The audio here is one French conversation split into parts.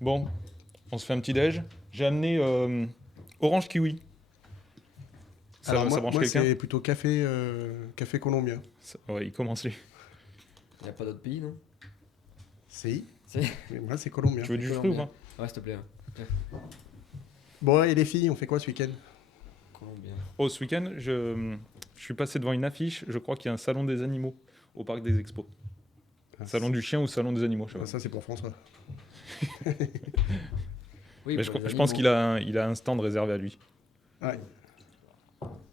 Bon, on se fait un petit déj. J'ai amené orange kiwi. Alors Ça moi, branche moi quelqu'un? c'est plutôt café colombien. Ouais, il commence lui. Il n'y a pas d'autre pays, non? Si, C'est mais moi c'est colombien. Tu veux du fruit ou colombien. pas? Ouais, s'il te plaît. Ouais. Bon, et les filles, on fait quoi ce week-end? Colombien. Oh, ce week-end, je suis passé devant une affiche. Je crois qu'il y a un salon des animaux au parc des expos. Salon du chien ou salon des animaux, je sais pas. Ça c'est pour François. Oui, Mais pour les je pense animaux. qu'il a un stand réservé à lui. Ouais,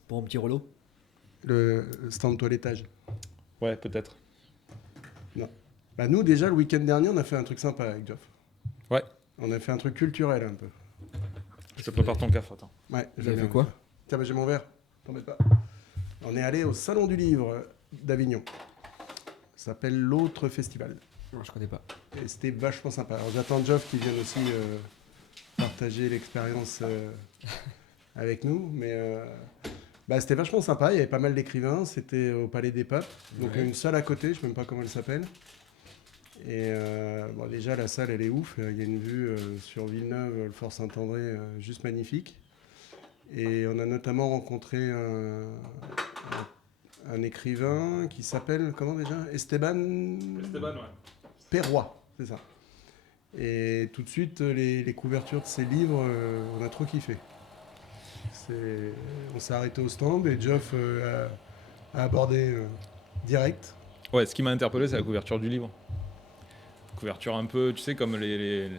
Pour un petit relot. le stand toilettage. Ouais, peut-être. Bah nous déjà le week-end dernier on a fait un truc sympa avec Geoff. Ouais. On a fait un truc culturel un peu. Je te prépare ton café, attends. Ouais, Vous j'aime avez fait bien quoi? ça. Tiens, bah, j'ai mon verre, t'embête pas. On est allé au Salon du Livre d'Avignon. Ça s'appelle l'Autre Festival. Non, je connais pas. Et c'était vachement sympa. Alors j'attends Geoff qui vienne aussi partager l'expérience avec nous. Mais bah, c'était vachement sympa. Il y avait pas mal d'écrivains. C'était au Palais des Papes. Donc Ouais. une salle à côté, je ne sais même pas comment elle s'appelle. Et bon, déjà la salle elle est ouf. Il y a une vue sur Villeneuve, le Fort Saint-André, juste magnifique. Et on a notamment rencontré un écrivain qui s'appelle, comment déjà? Esteban Esteban, ouais. Perrois, c'est ça. Et tout de suite, les couvertures de ses livres, on a trop kiffé. On s'est arrêté au stand et Geoff a abordé direct. Ouais, ce qui m'a interpellé, c'est la couverture du livre. Couverture un peu, tu sais, comme les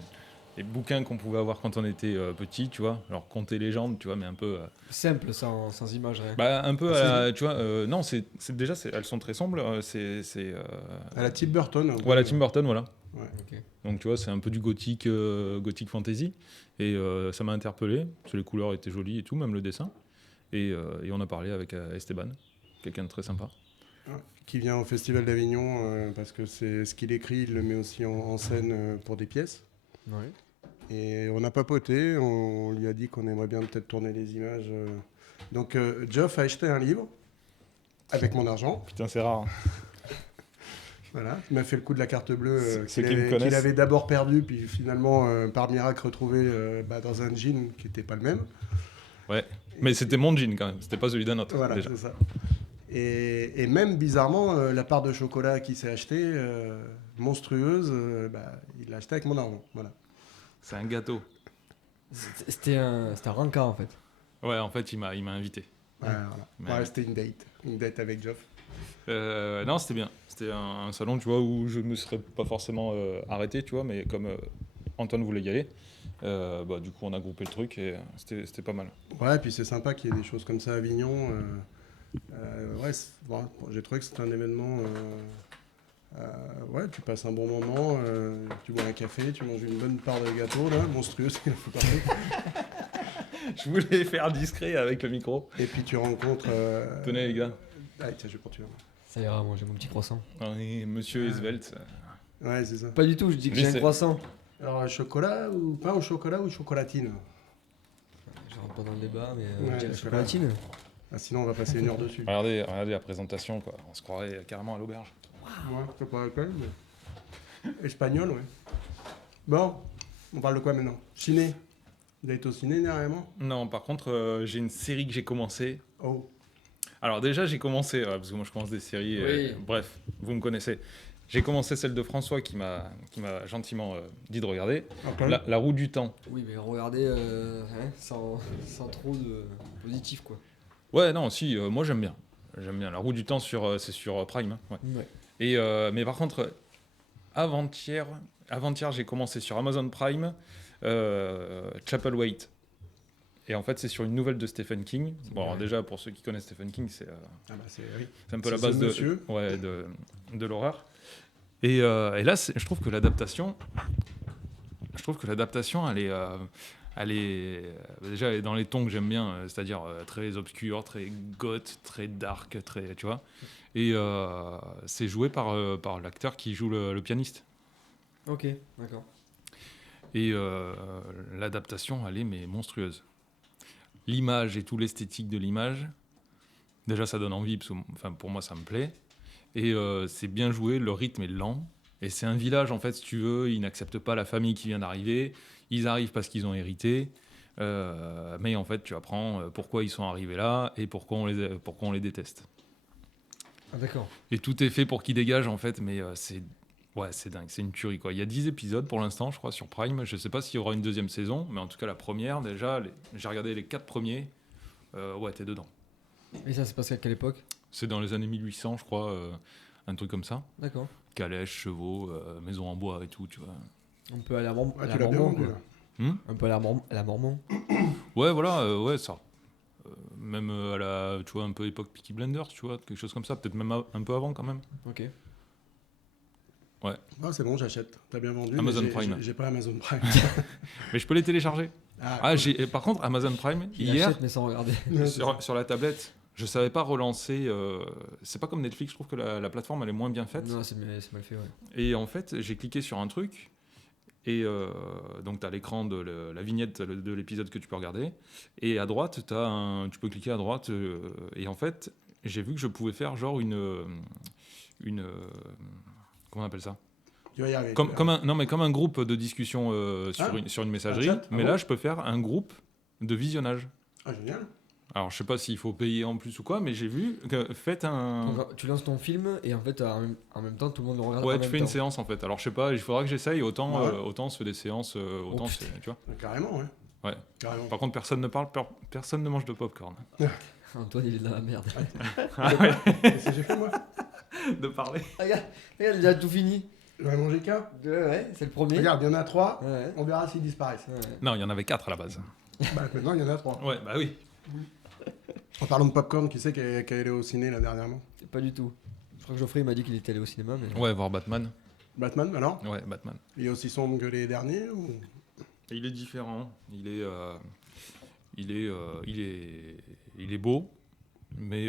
bouquins qu'on pouvait avoir quand on était petit, tu vois. Alors, contes et légendes, tu vois, mais un peu. Simple, sans image, rien. Bah, un peu, Ah, tu vois. Non, elles sont très sombres. À la Tim Burton. Un peu. Voilà, Tim Burton, voilà. Ouais. Ok. Donc, tu vois, c'est un peu du gothique, gothique fantasy. Et ça m'a interpellé, parce que les couleurs étaient jolies et tout, même le dessin. Et on a parlé avec Esteban, quelqu'un de très sympa. Qui vient au Festival d'Avignon parce que c'est ce qu'il écrit, il le met aussi en scène pour des pièces. Ouais. Et on a papoté, on lui a dit qu'on aimerait bien peut-être tourner les images. Donc Geoff a acheté un livre avec mon argent. Putain, c'est rare. Voilà, il m'a fait le coup de la carte bleue Ceux qui me connaissent. qu'il avait d'abord perdu, puis finalement par miracle retrouvé dans un jean qui n'était pas le même. Ouais. Mais c'était mon jean quand même, c'était pas celui d'un autre. Voilà, Déjà. c'est ça. Et même bizarrement, la part de chocolat qu'il s'est achetée, monstrueuse, il l'a acheté avec mon argent. Voilà. C'est un gâteau. C'était un rencard, en fait. Ouais, en fait, il m'a invité. Voilà. Mais- Ouais, c'était une date avec Geoff. Non, c'était bien. C'était un salon, tu vois, où je me serais pas forcément arrêté, tu vois, mais comme Antoine voulait y aller, du coup, on a groupé le truc et c'était pas mal. Ouais, puis c'est sympa qu'il y ait des choses comme ça à Avignon. Ouais, bon, j'ai trouvé que c'était un événement. Ouais, tu passes un bon moment, tu bois un café, tu manges une bonne part de gâteau, là, monstrueux, il faut parler. Je voulais faire discret avec le micro. Et puis tu rencontres. Tenez, les gars. Ah, tiens, je vais continuer. Ça ira, moi j'ai mon petit croissant. Et Monsieur Esvelt. Ouais, c'est ça. Pas du tout, je dis que Lui, j'ai un c'est- croissant. Alors, chocolat ou pain au chocolat ou chocolatine? Je rentre pas dans le débat, mais Ouais, je dirais parce que chocolatine. Ah, sinon, on va passer une heure dessus. Regardez la présentation, quoi. On se croirait carrément à l'auberge. Ouais, c'est pas alcool, mais. Espagnol, ouais. Bon, on parle de quoi maintenant? Ciné. Vous avez été au ciné dernièrement? Non, par contre, j'ai une série que j'ai commencé. Oh. Alors déjà, j'ai commencé, parce que moi je commence des séries, Oui. bref, vous me connaissez. J'ai commencé celle de François qui m'a gentiment dit de regarder. Ok. La roue du temps. Oui, mais regardez sans trop de positif, quoi. Ouais, non, si, moi j'aime bien. J'aime bien. La roue du temps, c'est sur Prime. Hein, ouais. Ouais. Et, mais par contre, avant-hier, j'ai commencé sur Amazon Prime Chapel Wait. Et en fait, c'est sur une nouvelle de Stephen King. Bon, alors déjà, pour ceux qui connaissent Stephen King, c'est Ah bah oui. un peu la C'est base ce monsieur. de l'horreur. Et là, je trouve que l'adaptation, elle est déjà elle est dans les tons que j'aime bien, c'est-à-dire très obscur, très goth, très dark, très, tu vois. Et c'est joué par l'acteur qui joue le pianiste. Ok, d'accord. Et l'adaptation, elle est mais monstrueuse. L'image et tout l'esthétique de l'image, déjà ça donne envie, parce que, enfin, pour moi ça me plaît. Et c'est bien joué, le rythme est lent. Et c'est un village, en fait, si tu veux, ils n'acceptent pas la famille qui vient d'arriver. Ils arrivent parce qu'ils ont hérité. Mais en fait, tu apprends pourquoi ils sont arrivés là et pourquoi on les déteste. Ah, d'accord. Et tout est fait pour qu'ils dégagent, en fait, mais c'est dingue, c'est une tuerie, quoi. Il y a 10 épisodes pour l'instant, je crois, sur Prime. Je sais pas s'il y aura une deuxième saison, mais en tout cas, la première, déjà, j'ai regardé les 4 premiers. T'es dedans. Et ça se passe à quelle époque? C'est dans les années 1800, je crois, un truc comme ça. D'accord. Calèche, chevaux, maison en bois et tout, tu vois. On peut aller à Ah, tu l'as bien vendu, là. Un peu à la Mormon. Ouais, voilà, ça. Même à la, tu vois, un peu époque Peaky Blinders, tu vois, quelque chose comme ça, peut-être même un peu avant quand même. Ok. Ouais. Ah, c'est bon, j'achète. T'as bien vendu. Amazon mais Prime. J'ai pas Amazon Prime. Mais je peux les télécharger. Cool. Par contre, Amazon Prime, Il hier, achète mais sans regarder. sur la tablette, je savais pas relancer. C'est pas comme Netflix, je trouve que la plateforme elle est moins bien faite. Non, c'est mal fait, ouais. Et en fait, j'ai cliqué sur un truc. Et donc, tu as l'écran de la vignette de l'épisode que tu peux regarder. Et à droite, tu peux cliquer à droite. Et en fait, j'ai vu que je pouvais faire genre une comment on appelle ça? Tu vas y arriver. Comme un groupe de discussion sur une messagerie. chat, Mais là, je peux faire un groupe de visionnage. Ah, génial. Alors, je sais pas s'il faut payer en plus ou quoi, mais j'ai vu que faites un... Donc, tu lances ton film et en fait, en même temps, tout le monde le regarde. Ouais, en tu même fais une temps. séance en fait. Alors, je sais pas, il faudra que j'essaye. Autant, Ouais. autant se fait des séances, autant putain. tu vois. Carrément, ouais. Ouais. Carrément. Par contre, personne ne parle, personne ne mange de popcorn. Antoine, il est dans la merde. Qu'est-ce que j'ai fait, moi? De parler. Regarde, il a tout fini. Je vais manger qu'un. Ouais, c'est le premier. Regarde, il y en a 3. Ouais. On verra s'ils disparaissent. Ouais. Non, il y en avait 4 à la base. Bah, maintenant, il y en a 3. Ouais, bah oui. En parlant de popcorn, qui c'est qui est allé au ciné là dernièrement? Pas du tout. Je crois que Geoffrey il m'a dit qu'il était allé au cinéma. Mais... Ouais, voir Batman. Batman, alors? Ouais, Batman. Il est aussi sombre que les derniers ou... Et il est différent. Il est beau, mais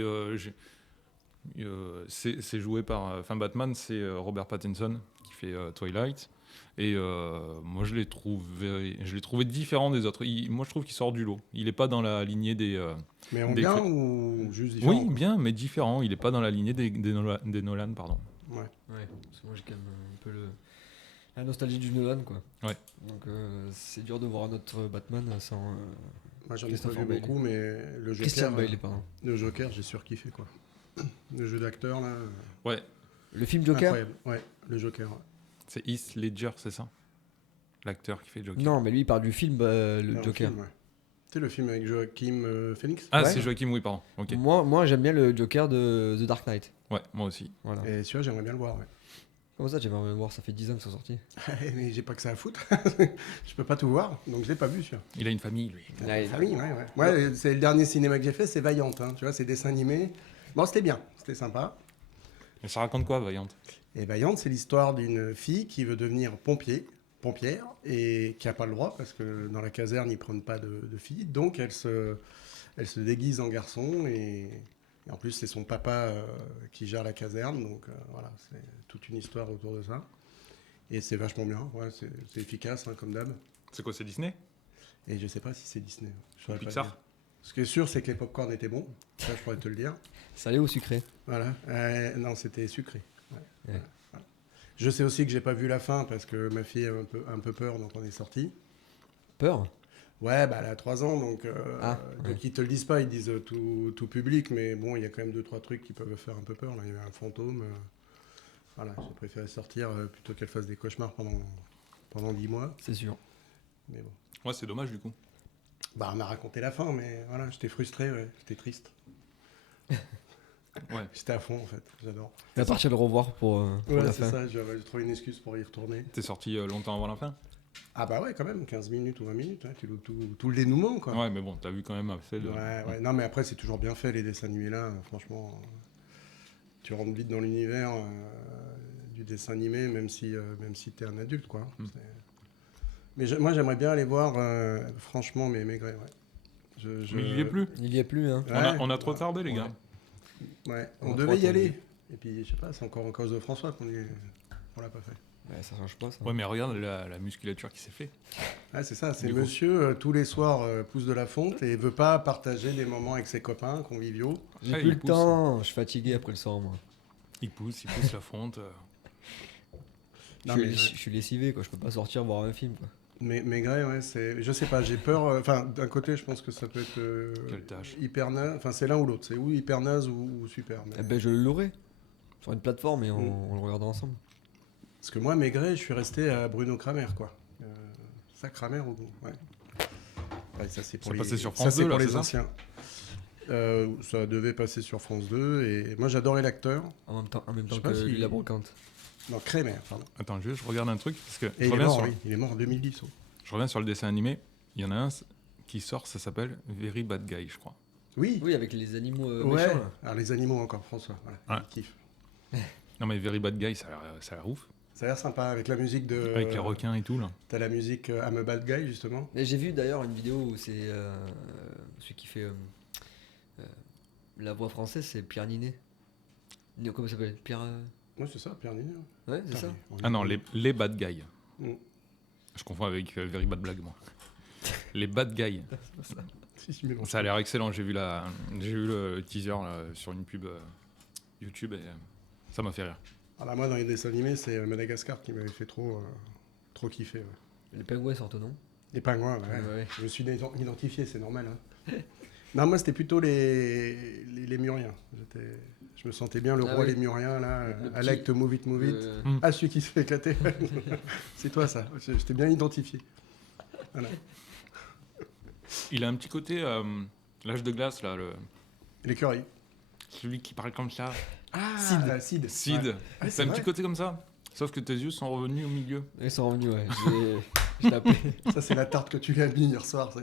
c'est joué par. Enfin, Batman, c'est Robert Pattinson qui fait Twilight. Et moi, je l'ai trouvé différent des autres. Moi, je trouve qu'il sort du lot. Il n'est pas dans la lignée des. Mais en Des bien cl- ou juste différent? Oui, bien, mais différent. Il n'est pas dans la lignée des Nolan, pardon. Ouais. Ouais, parce que moi j'ai quand même un peu la nostalgie du Nolan, quoi. Ouais. Donc c'est dur de voir un autre Batman sans. Moi, j'en ai pas Christopher vu Bailey. beaucoup, mais le Christian Joker, Bale, pardon. le Joker, j'ai surkiffé, quoi. Le jeu d'acteur, là, Ouais, Le film Joker. incroyable. Ouais, le Joker. Ouais. c'est Heath Ledger, c'est ça? L'acteur qui fait Joker. Non, mais lui il parle du film le Non, Joker. film, ouais. Tu sais, le film avec Joaquin Phoenix? Ah, Ouais. c'est Joaquin, oui, pardon. Ok. Moi j'aime bien le Joker de The Dark Knight. Ouais, moi aussi. Voilà. Et celui-là, j'aimerais bien le voir, ouais. Comment ça, j'aimerais bien voir, ça fait 10 ans qu'ils sont sortis. Mais j'ai pas que ça à foutre. Je peux pas tout voir, donc je l'ai pas vu, celui-là. Il a une famille, lui. Famille, ouais. Ouais, c'est le dernier cinéma que j'ai fait, c'est Vaillante, hein, tu vois, c'est dessin animé. Bon, c'était bien, c'était sympa. Et ça raconte quoi, Vaillante? Et Vaillante, c'est l'histoire d'une fille qui veut devenir pompière, et qui a pas le droit, parce que dans la caserne, ils prennent pas de filles. Donc, elle se déguise en garçon, et en plus, c'est son papa qui gère la caserne. Donc, voilà, c'est toute une histoire autour de ça. Et c'est vachement bien, ouais, c'est efficace, hein, comme d'hab. C'est quoi, c'est Disney? Et je sais pas si c'est Disney. Je saurais pas Pixar? dire. Ce qui est sûr, c'est que les popcorn étaient bons. Ça, je pourrais te le dire. Salé ou sucré? Voilà. Non, c'était sucré. Ouais. Ouais. Voilà. Je sais aussi que j'ai pas vu la fin parce que ma fille a un peu peur, donc on est sorti. Peur? Ouais, bah elle a 3 ans, donc, Ah, donc ouais. ils te le disent pas, ils disent tout public, mais bon, il y a quand même 2-3 trucs qui peuvent faire un peu peur. Là, il y avait un fantôme. Voilà, j'ai préféré sortir plutôt qu'elle fasse des cauchemars pendant 10 mois. C'est sûr. Mais bon. Ouais, c'est dommage, du coup. Bah, on m'a raconté la fin, mais voilà, j'étais frustré, ouais, j'étais triste. Ouais. J'étais à fond, en fait, j'adore. On va partir le revoir pour Ouais, la c'est fin. ça, j'ai trouvé une excuse pour y retourner. T'es sorti longtemps avant la fin? Ah bah ouais, quand même, 15 minutes ou 20 minutes, hein, tu loues tout le dénouement, quoi. Ouais, mais bon, t'as vu quand même assez de... Ouais. Non, mais après, c'est toujours bien fait, les dessins animés là, franchement. Tu rentres vite dans l'univers du dessin animé, même si t'es un adulte, quoi. Mm. Mais moi, j'aimerais bien aller voir, franchement, mais Maigret, ouais. Mais il y est plus. Il y a plus, hein. Ouais. On a trop tardé, les gars. Ouais, On on a devait trop y aller. attendu. Et puis, je sais pas, c'est encore en cause de François qu'on l'a pas fait. Ouais, ça change pas, ça. Ouais, mais regarde la musculature qui s'est fait. Ah, c'est ça, c'est Du coup. monsieur, tous les soirs, pousse de la fonte et veut pas partager des moments avec ses copains conviviaux. J'ai Ah, plus il le pousse. temps, je suis fatigué après le sang, moi. Il pousse la fonte. Non, mais, Je suis lessivé, quoi. Je peux pas sortir voir un film, quoi. Maigret, ouais, je sais pas, j'ai peur. Enfin, d'un côté, je pense que ça peut être Quelle tâche. hyper naze. Enfin, c'est l'un ou l'autre. C'est ou hyper naze ou super. Eh ben, je l'aurai sur une plateforme et on le regardera ensemble. Parce que moi, Maigret, je suis resté à Bruno Kramer, quoi. Ça, Kramer, ouais. Ouais, ça, c'est pour Ça les, passait sur ça, France c'est 2, pour là, les c'est ça anciens. Ça devait passer sur France 2 et moi j'adorais l'acteur. En même temps Je sais que pas si- lui, la brocante. Non, Kramer, pardon. Attends, je regarde un truc, parce que Et il est mort en 2010. Oh. je reviens sur le dessin animé. Il y en a un qui sort, ça s'appelle Very Bad Guy, je crois. Oui, Oui, avec les animaux ouais. méchants, là. Alors les animaux encore, François. Voilà, Ouais. il kiffe. Non mais Very Bad Guy, ça a l'air ouf. Ça a l'air sympa avec la musique de. Avec les requins et tout, là. T'as la musique I'm a Bad Guy justement. Mais j'ai vu d'ailleurs une vidéo où c'est celui qui fait la voix française, c'est Pierre Ninet. Comment ça s'appelle Pierre. Ouais, c'est ça, Pierre Ninet. Ouais, c'est ça. Ah non, les Bad Guys. Mm. Je confonds avec Very Bad Blague, moi. Les Bad Guys. Si, si, mais bon. Ça a l'air excellent. J'ai vu le teaser là, sur une pub YouTube et ça m'a fait rire. Alors moi dans les dessins animés, c'est Madagascar qui m'avait fait trop kiffer. Ouais. Les pingouins sortent, non? Les pingouins, ouais. Ouais. Je me suis identifié, c'est normal. Hein. Non, moi, c'était plutôt les Lémuriens. Je me sentais bien le Ah roi oui. Lémurien, là. Le I like to move it, move it. Ah, celui qui se fait éclater. C'est toi, ça. J'étais bien identifié. Voilà. Il a un petit côté l'âge de glace, là, L'écureuil. celui qui parle comme ça. Ah, Sid. Sid. Ouais. Ah, C'est un vrai. petit côté comme ça. Sauf que tes yeux sont revenus au milieu. Ils sont revenus, ouais. J'ai tapé. Ça, c'est la tarte que tu lui as mis hier soir. Ça.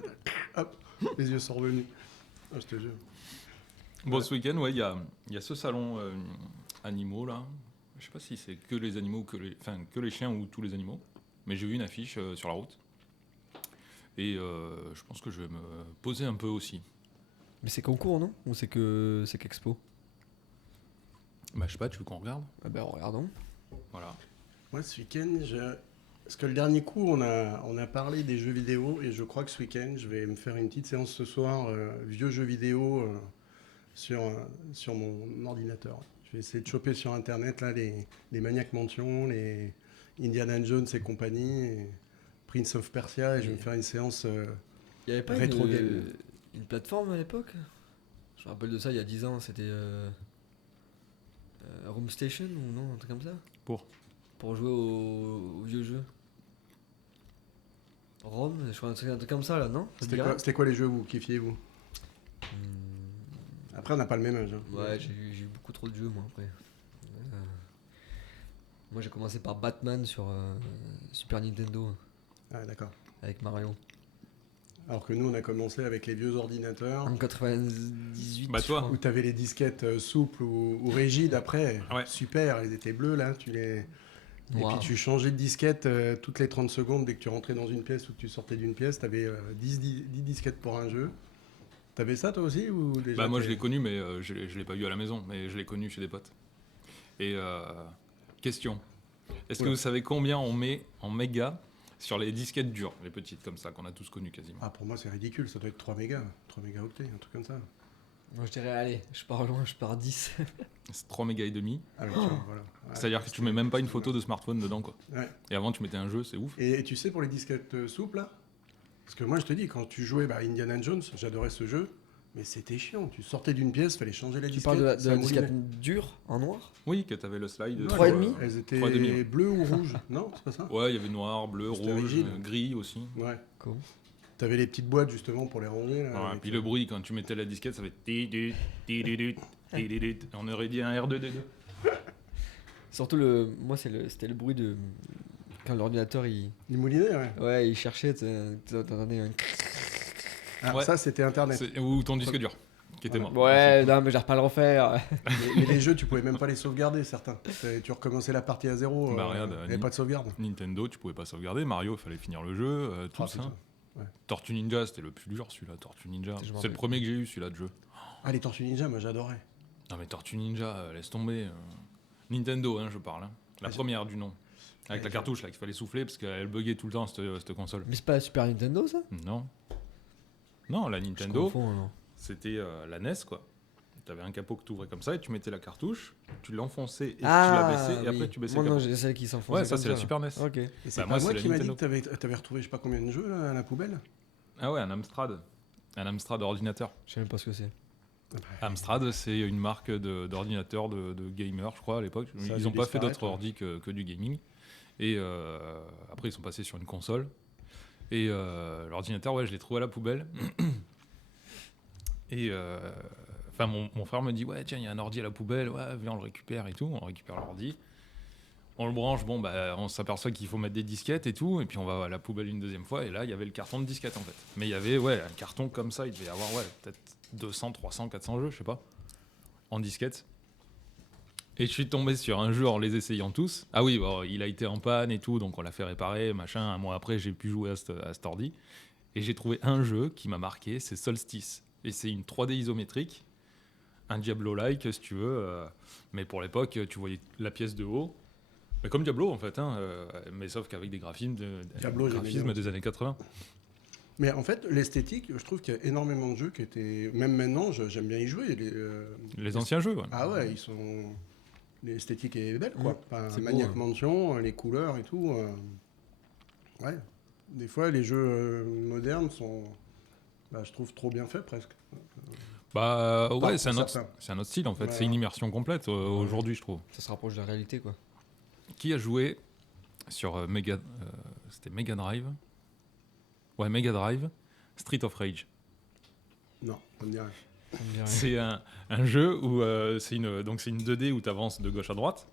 Hop, les yeux sont revenus. Ah, je te jure. Bon, Ouais. ce week-end, ouais, il y a ce salon animaux, là. Je sais pas si c'est que les animaux, que les chiens ou tous les animaux. Mais j'ai vu une affiche sur la route. Et je pense que je vais me poser un peu aussi. Mais c'est concours, non? Ou c'est qu'expo? Bah, je sais pas, tu veux qu'on regarde? Ah ben, regardons. Voilà. Moi, ce week-end, parce que le dernier coup, on a parlé des jeux vidéo et je crois que ce week-end, je vais me faire une petite séance ce soir, vieux jeux vidéo sur mon ordinateur. Je vais essayer de choper sur Internet là, les Maniac Mansion, les Indiana Jones et compagnie, et Prince of Persia, et je vais me faire une séance... Il n'y avait pas Rétro game. une plateforme à l'époque? Je me rappelle de ça il y a 10 ans, c'était Room Station ou non, un truc comme ça? Pour jouer aux vieux jeux. Rome, je crois un truc comme ça là, non? Ça te dirait? C'était quoi les jeux vous kiffiez, vous? Hmm, Après, on n'a pas le même âge. Hein. Ouais, j'ai eu beaucoup trop de jeux moi après. Moi j'ai commencé par Batman sur Super Nintendo Ah, d'accord. avec Mario. Alors que nous, on a commencé avec les vieux ordinateurs, En 98. Bah, je toi. crois. où tu avais les disquettes souples ou rigides après. Ouais. Super, ils étaient bleus là. Et Noir. puis tu changeais de disquette toutes les 30 secondes dès que tu rentrais dans une pièce ou que tu sortais d'une pièce. Tu avais 10 disquettes pour un jeu. T'avais ça toi aussi ou déjà Bah, moi, je l'ai connu, mais je l'ai pas eu à la maison. Mais je l'ai connu chez des potes. Et question. Est-ce que Oula. vous savez combien on met en mégas sur les disquettes dures, les petites comme ça, qu'on a tous connues quasiment? Ah, pour moi, c'est ridicule. Ça doit être 3 mégaoctets, un truc comme ça. Moi je dirais, allez, je pars loin, je pars 10. C'est 3 mégas et demi. Alors, tu vois, voilà. Ouais, C'est-à-dire que tu mets même pas une photo de smartphone dedans, quoi. Ouais. Et avant, tu mettais un jeu, c'est ouf. Et tu sais, pour les disquettes souples, là, parce que moi, je te dis, quand tu jouais Indiana Jones, j'adorais ce jeu, mais c'était chiant. Tu sortais d'une pièce, fallait changer la Tu disquette. parles de ça la moulinait. disquette dure, en noir? Oui, que t'avais le slide. Ouais, sur, 3,5. Elles étaient 3,5. bleues ou rouges. Non, c'est pas ça? Ouais, il y avait noir, bleu, C'était rouge, rigide. gris aussi. Ouais. Cool. T'avais les petites boîtes, justement, pour les ranger. Là, Ouais, avec, puis le bruit, quand tu mettais la disquette, ça fait tidut, tidut, tidut. On aurait dit un R2D2. Surtout, moi c'était le bruit de. Quand l'ordinateur il. Les moulinets, ouais. Ouais, il cherchait, t'entendais un. Ah, Ouais. Ça, c'était Internet. Ou ton disque dur, qui était Voilà. mort. Ouais, non, mais j'arrive pas à le refaire. Mais les jeux, tu pouvais même pas les sauvegarder, certains. Tu recommençais la partie à zéro. Bah, regarde, il n'y avait pas de sauvegarde. Nintendo, tu pouvais pas sauvegarder. Mario, il fallait finir le jeu. Tout Ah, ça. putain. Ouais. Tortue Ninja, c'était le plus dur, celui-là. Tortue Ninja. Je m'en C'est le rappelle. premier que j'ai eu, celui-là de jeu. Ah, les Tortues Ninja, moi, j'adorais. Non, mais Tortue Ninja, laisse tomber. Nintendo, hein, je parle. Hein. La Ah, première du nom. Avec Ouais, la cartouche, là, qu'il fallait souffler parce qu'elle buguait tout le temps, cette console. Mais c'est pas la Super Nintendo ça? Non. Non, la Je Nintendo, confonds, non. c'était la NES, quoi. Tu avais un capot que tu ouvrais comme ça et tu mettais la cartouche, tu l'enfonçais et tu Ah, la baissais et oui. après tu baissais Moi, le non, capot. j'ai celle qui s'enfonce. Ouais, ça c'est la Super NES. Ok. Et c'est Bah, pas moi, moi c'est la qui m'a dit Nintendo. que t'avais retrouvé je sais pas combien de jeux là, à la poubelle. Ah ouais, un Amstrad. Un Amstrad ordinateur. Je sais même pas ce que c'est. Amstrad, c'est une marque d'ordinateur de gamers, je crois, à l'époque. Ça a Ils dû n'ont pas fait disparaître, d'autres ordi que du gaming. Et après, ils sont passés sur une console. Et l'ordinateur, ouais, je l'ai trouvé à la poubelle. Et enfin, mon frère me dit, ouais, tiens, il y a un ordi à la poubelle, ouais, viens, on le récupère et tout. On récupère l'ordi. On le branche, bon, bah, on s'aperçoit qu'il faut mettre des disquettes et tout. Et puis, on va à la poubelle une deuxième fois. Et là, il y avait le carton de disquette, en fait. Mais il y avait, ouais, un carton comme ça. Il devait y avoir, ouais, peut-être 200, 300, 400 jeux, je sais pas, en disquette. Et je suis tombé sur un jeu en les essayant tous. Ah oui, bon, il a été en panne et tout, donc on l'a fait réparer, machin. Un mois après, j'ai pu jouer à cet ordi. Et j'ai trouvé un jeu qui m'a marqué, c'est Solstice. Et c'est une 3D isométrique, un Diablo-like, si tu veux. Mais pour l'époque, tu voyais la pièce de haut. Mais comme Diablo, en fait, hein, mais sauf qu'avec des graphismes, Diablo, j'aimais graphismes bien des années 80. Mais en fait, l'esthétique, je trouve qu'il y a énormément de jeux qui étaient. Même maintenant, j'aime bien y jouer. Les anciens jeux, ouais. Ah ouais, ils sont. L'esthétique est belle, quoi. Enfin, c'est beau, Maniac hein. Mansion, les couleurs et tout. Ouais. Des fois, les jeux modernes sont, bah, je trouve, trop bien faits presque. Bah ouais, Pas c'est un, pour autre, certains. c'est un autre style, en fait. Ouais. C'est une immersion complète aujourd'hui, je trouve. Ça se rapproche de la réalité, quoi. Qui a joué sur c'était Mega Drive. Ouais, Mega Drive, Street of Rage. Non, ça me dit rien. Ça me dit rien. C'est un jeu où c'est une 2D où tu avances de gauche à droite.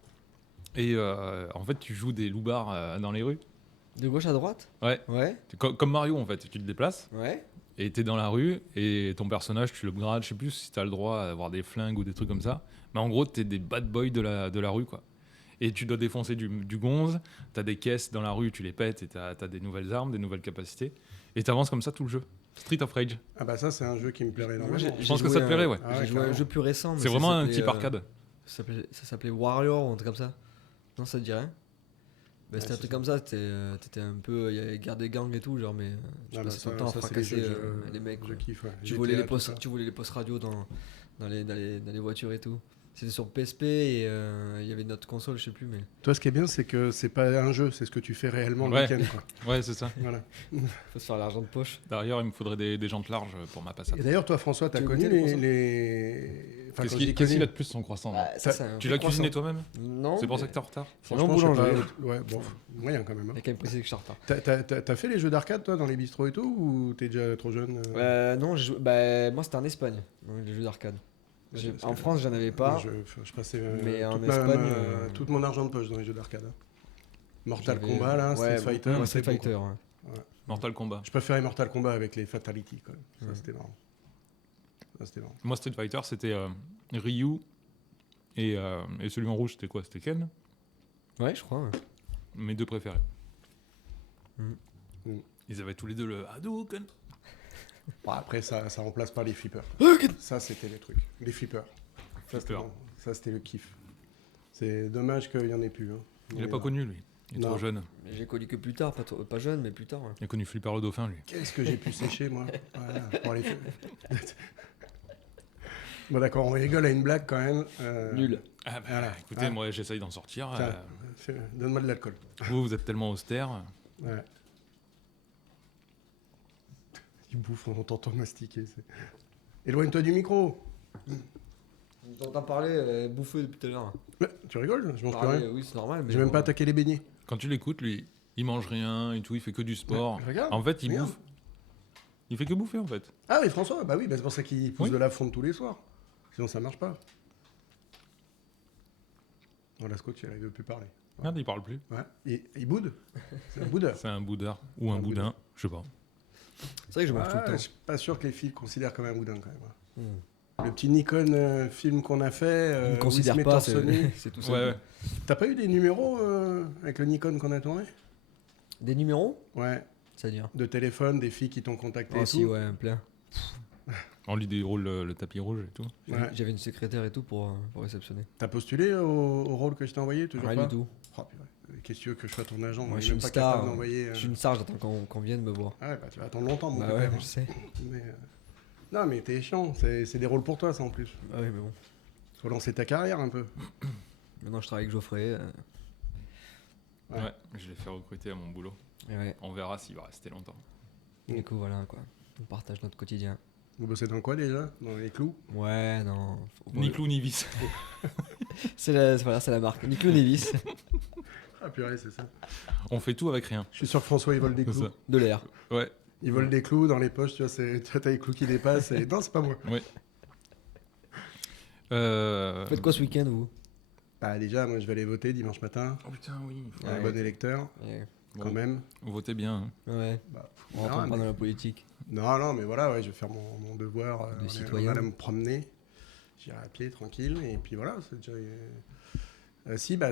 Et en fait, tu joues des loupards dans les rues. De gauche à droite. Ouais, Ouais. comme Mario en fait. Tu te déplaces Ouais. et tu es dans la rue et ton personnage, tu le grades. Je sais plus si tu as le droit d'avoir des flingues ou des trucs comme ça. Mais en gros, tu es des bad boys de la rue, quoi. Et tu dois défoncer du gonze. Tu as des caisses dans la rue, tu les pètes et tu as des nouvelles armes, des nouvelles capacités. Et tu avances comme ça tout le jeu. Street of Rage. Ah bah ça, c'est un jeu qui me plairait énormément. Je pense que ça te plairait, ouais. Ah ouais, J'ai joué à un carrément. jeu plus récent. mais C'est ça vraiment un s'appelait, type arcade. Ça s'appelait Warrior ou un truc comme ça. Non, ça te dit rien? Bah, c'était un c'est truc ça. comme ça, t'étais un peu. Il y avait guerre des gangs et tout, genre, mais tu Ah bah passais ça, ton temps à ça, c'est fracasser les jeux que les mecs. je quoi. kiffe. Ouais. Tu volais les GTA, tout postes, ça. tu volais les postes radio dans les voitures et tout. C'était sur PSP et il y avait notre console, je sais plus, mais Toi, ce qui est bien, c'est que c'est pas un jeu, c'est ce que tu fais réellement le Ouais. week-end, quoi. Ouais, c'est ça. Voilà. faut se faire l'argent de poche. D'ailleurs, il me faudrait des jantes larges pour ma Passat. Et d'ailleurs, toi, François, t'as Tu veux connu goûter le les. croissant Enfin, Qu'est-ce quand je dis qu'il connu- a de plus son croissant là Ça, c'est un Tu vrai l'as cuisiné croissant. toi-même Non. C'est pour mais ça que t'es en retard C'est non Franchement, je sais boulanger. pas, ouais, bon, moyen quand même. Il Hein. y a quand même précisé que je suis en retard. T'as fait les jeux d'arcade, toi, dans les bistrots et tout, ou t'es déjà trop jeune Non, moi c'était en Espagne, donc les jeux d'arcade. Parce En que- France, j'en avais pas. Je passais Mais en toute Espagne, tout mon argent de poche dans les jeux d'arcade. Hein. Mortal J'avais- Kombat, là, ouais, Street Fighter. ouais, c'est Street bon, quoi. Fighter. Ouais. Mortal Kombat. Je préférais Mortal Kombat avec les Fatalities, quoi. Ça, Ouais. c'était marrant. Ça, c'était marrant. Moi, Street Fighter, c'était Ryu et celui en rouge, c'était quoi C'était Ken. Ouais, je crois. Ouais. Mes deux préférés. Mm. Ils avaient tous les deux le Hadouken. Bon, après, ça remplace pas les flippers. Ça, c'était les trucs. Les flippers. Ça, c'était Flipper. bon. Ça, c'était le kiff. C'est dommage qu'il y en ait plus. Hein. Il Mais, est pas connu, lui. Il est Non. trop jeune. Mais j'ai connu que plus tard, pas jeune, mais plus tard. Ouais. Il a connu Flipper le Dauphin, lui. Qu'est-ce que j'ai pu sécher, moi Voilà, pour aller Bon, d'accord, on rigole à une blague quand même. Nul. Ah bah, Voilà. écoutez, Ah. moi, j'essaye d'en sortir. Tiens, donne-moi de l'alcool. Vous êtes tellement austère. Ouais. Il bouffe, on t'entend mastiquer. Éloigne-toi du micro. J'entends parler bouffer depuis tout à l'heure. Ouais, tu rigoles, je mange plus Parler, rien. oui, c'est normal. Mais J'ai même bon, pas attaqué les beignets. Quand tu l'écoutes, lui, il mange rien et tout, il fait que du sport. Ouais, regarde, En fait, il regarde. bouffe. Il fait que bouffer, en fait. Ah oui, François, bah oui, bah c'est pour ça qu'il pousse Oui. de la fonte tous les soirs. Sinon, ça marche pas. Non, la Scotch, elle veut plus parler. Merde, il parle plus. Ouais. Il boude. C'est un boudeur. C'est un boudeur ou un Un boudin, je sais pas. C'est vrai que je mange tout Ah, le je temps. suis pas sûr que les filles le considèrent comme un boudin quand même. Hmm. Le petit Nikon film qu'on a fait, Ils ne Will considèrent Smith pas, torse nu. c'est tout ça. Ouais, ouais. T'as pas eu des numéros avec le Nikon qu'on a tourné? Des numéros? Ouais, C'est-à-dire? de téléphone, des filles qui t'ont contacté Ah et si, tout. ouais, plein. On lui déroule le tapis rouge et tout. Ouais. J'avais une secrétaire et tout pour réceptionner. T'as postulé au rôle que je t'ai envoyé? Toujours Rien pas du tout. Oh, purée. Qu'est-ce que tu veux que je sois ton agent? Moi, On je est suis même une pas star. capable d'envoyer. Je suis une star, j'attends qu'on vienne me voir. Ah ouais, bah tu vas attendre longtemps, mon Bah pépère, ouais, hein. je sais. Mais, Non, mais t'es chiant. C'est des rôles pour toi, ça, en plus. Ah oui, mais bon. Faut lancer ta carrière, un peu. Maintenant, je travaille avec Geoffrey. Ouais. Ouais, je l'ai fait recruter à mon boulot. Et ouais. On verra s'il va rester longtemps. Du coup, voilà, quoi. On partage notre quotidien. Vous bossez dans quoi, déjà? Dans les clous? Ouais, non. Ni clou ni vis. C'est la marque. Ni clou ni vis. Ah, purée, c'est ça. On fait tout avec rien. Je suis sûr que François, il vole des C'est clous. ça. De l'air. Ouais. Il vole des clous dans les poches, tu vois, t'as les clous qui dépassent. Et... Non, c'est pas moi. Faites quoi ce week-end, vous? Bah, déjà, moi, je vais aller voter dimanche matin. Oh putain, oui. Un Ouais. bon électeur, Ouais. quand même. Votez bien. Hein. Ouais. Bah, On non, rentre pas mais... dans la politique. non, mais voilà, ouais, je vais faire mon devoir. De On citoyen. va aller me promener. J'irai à pied, tranquille. Et puis voilà, c'est déjà... si, bah,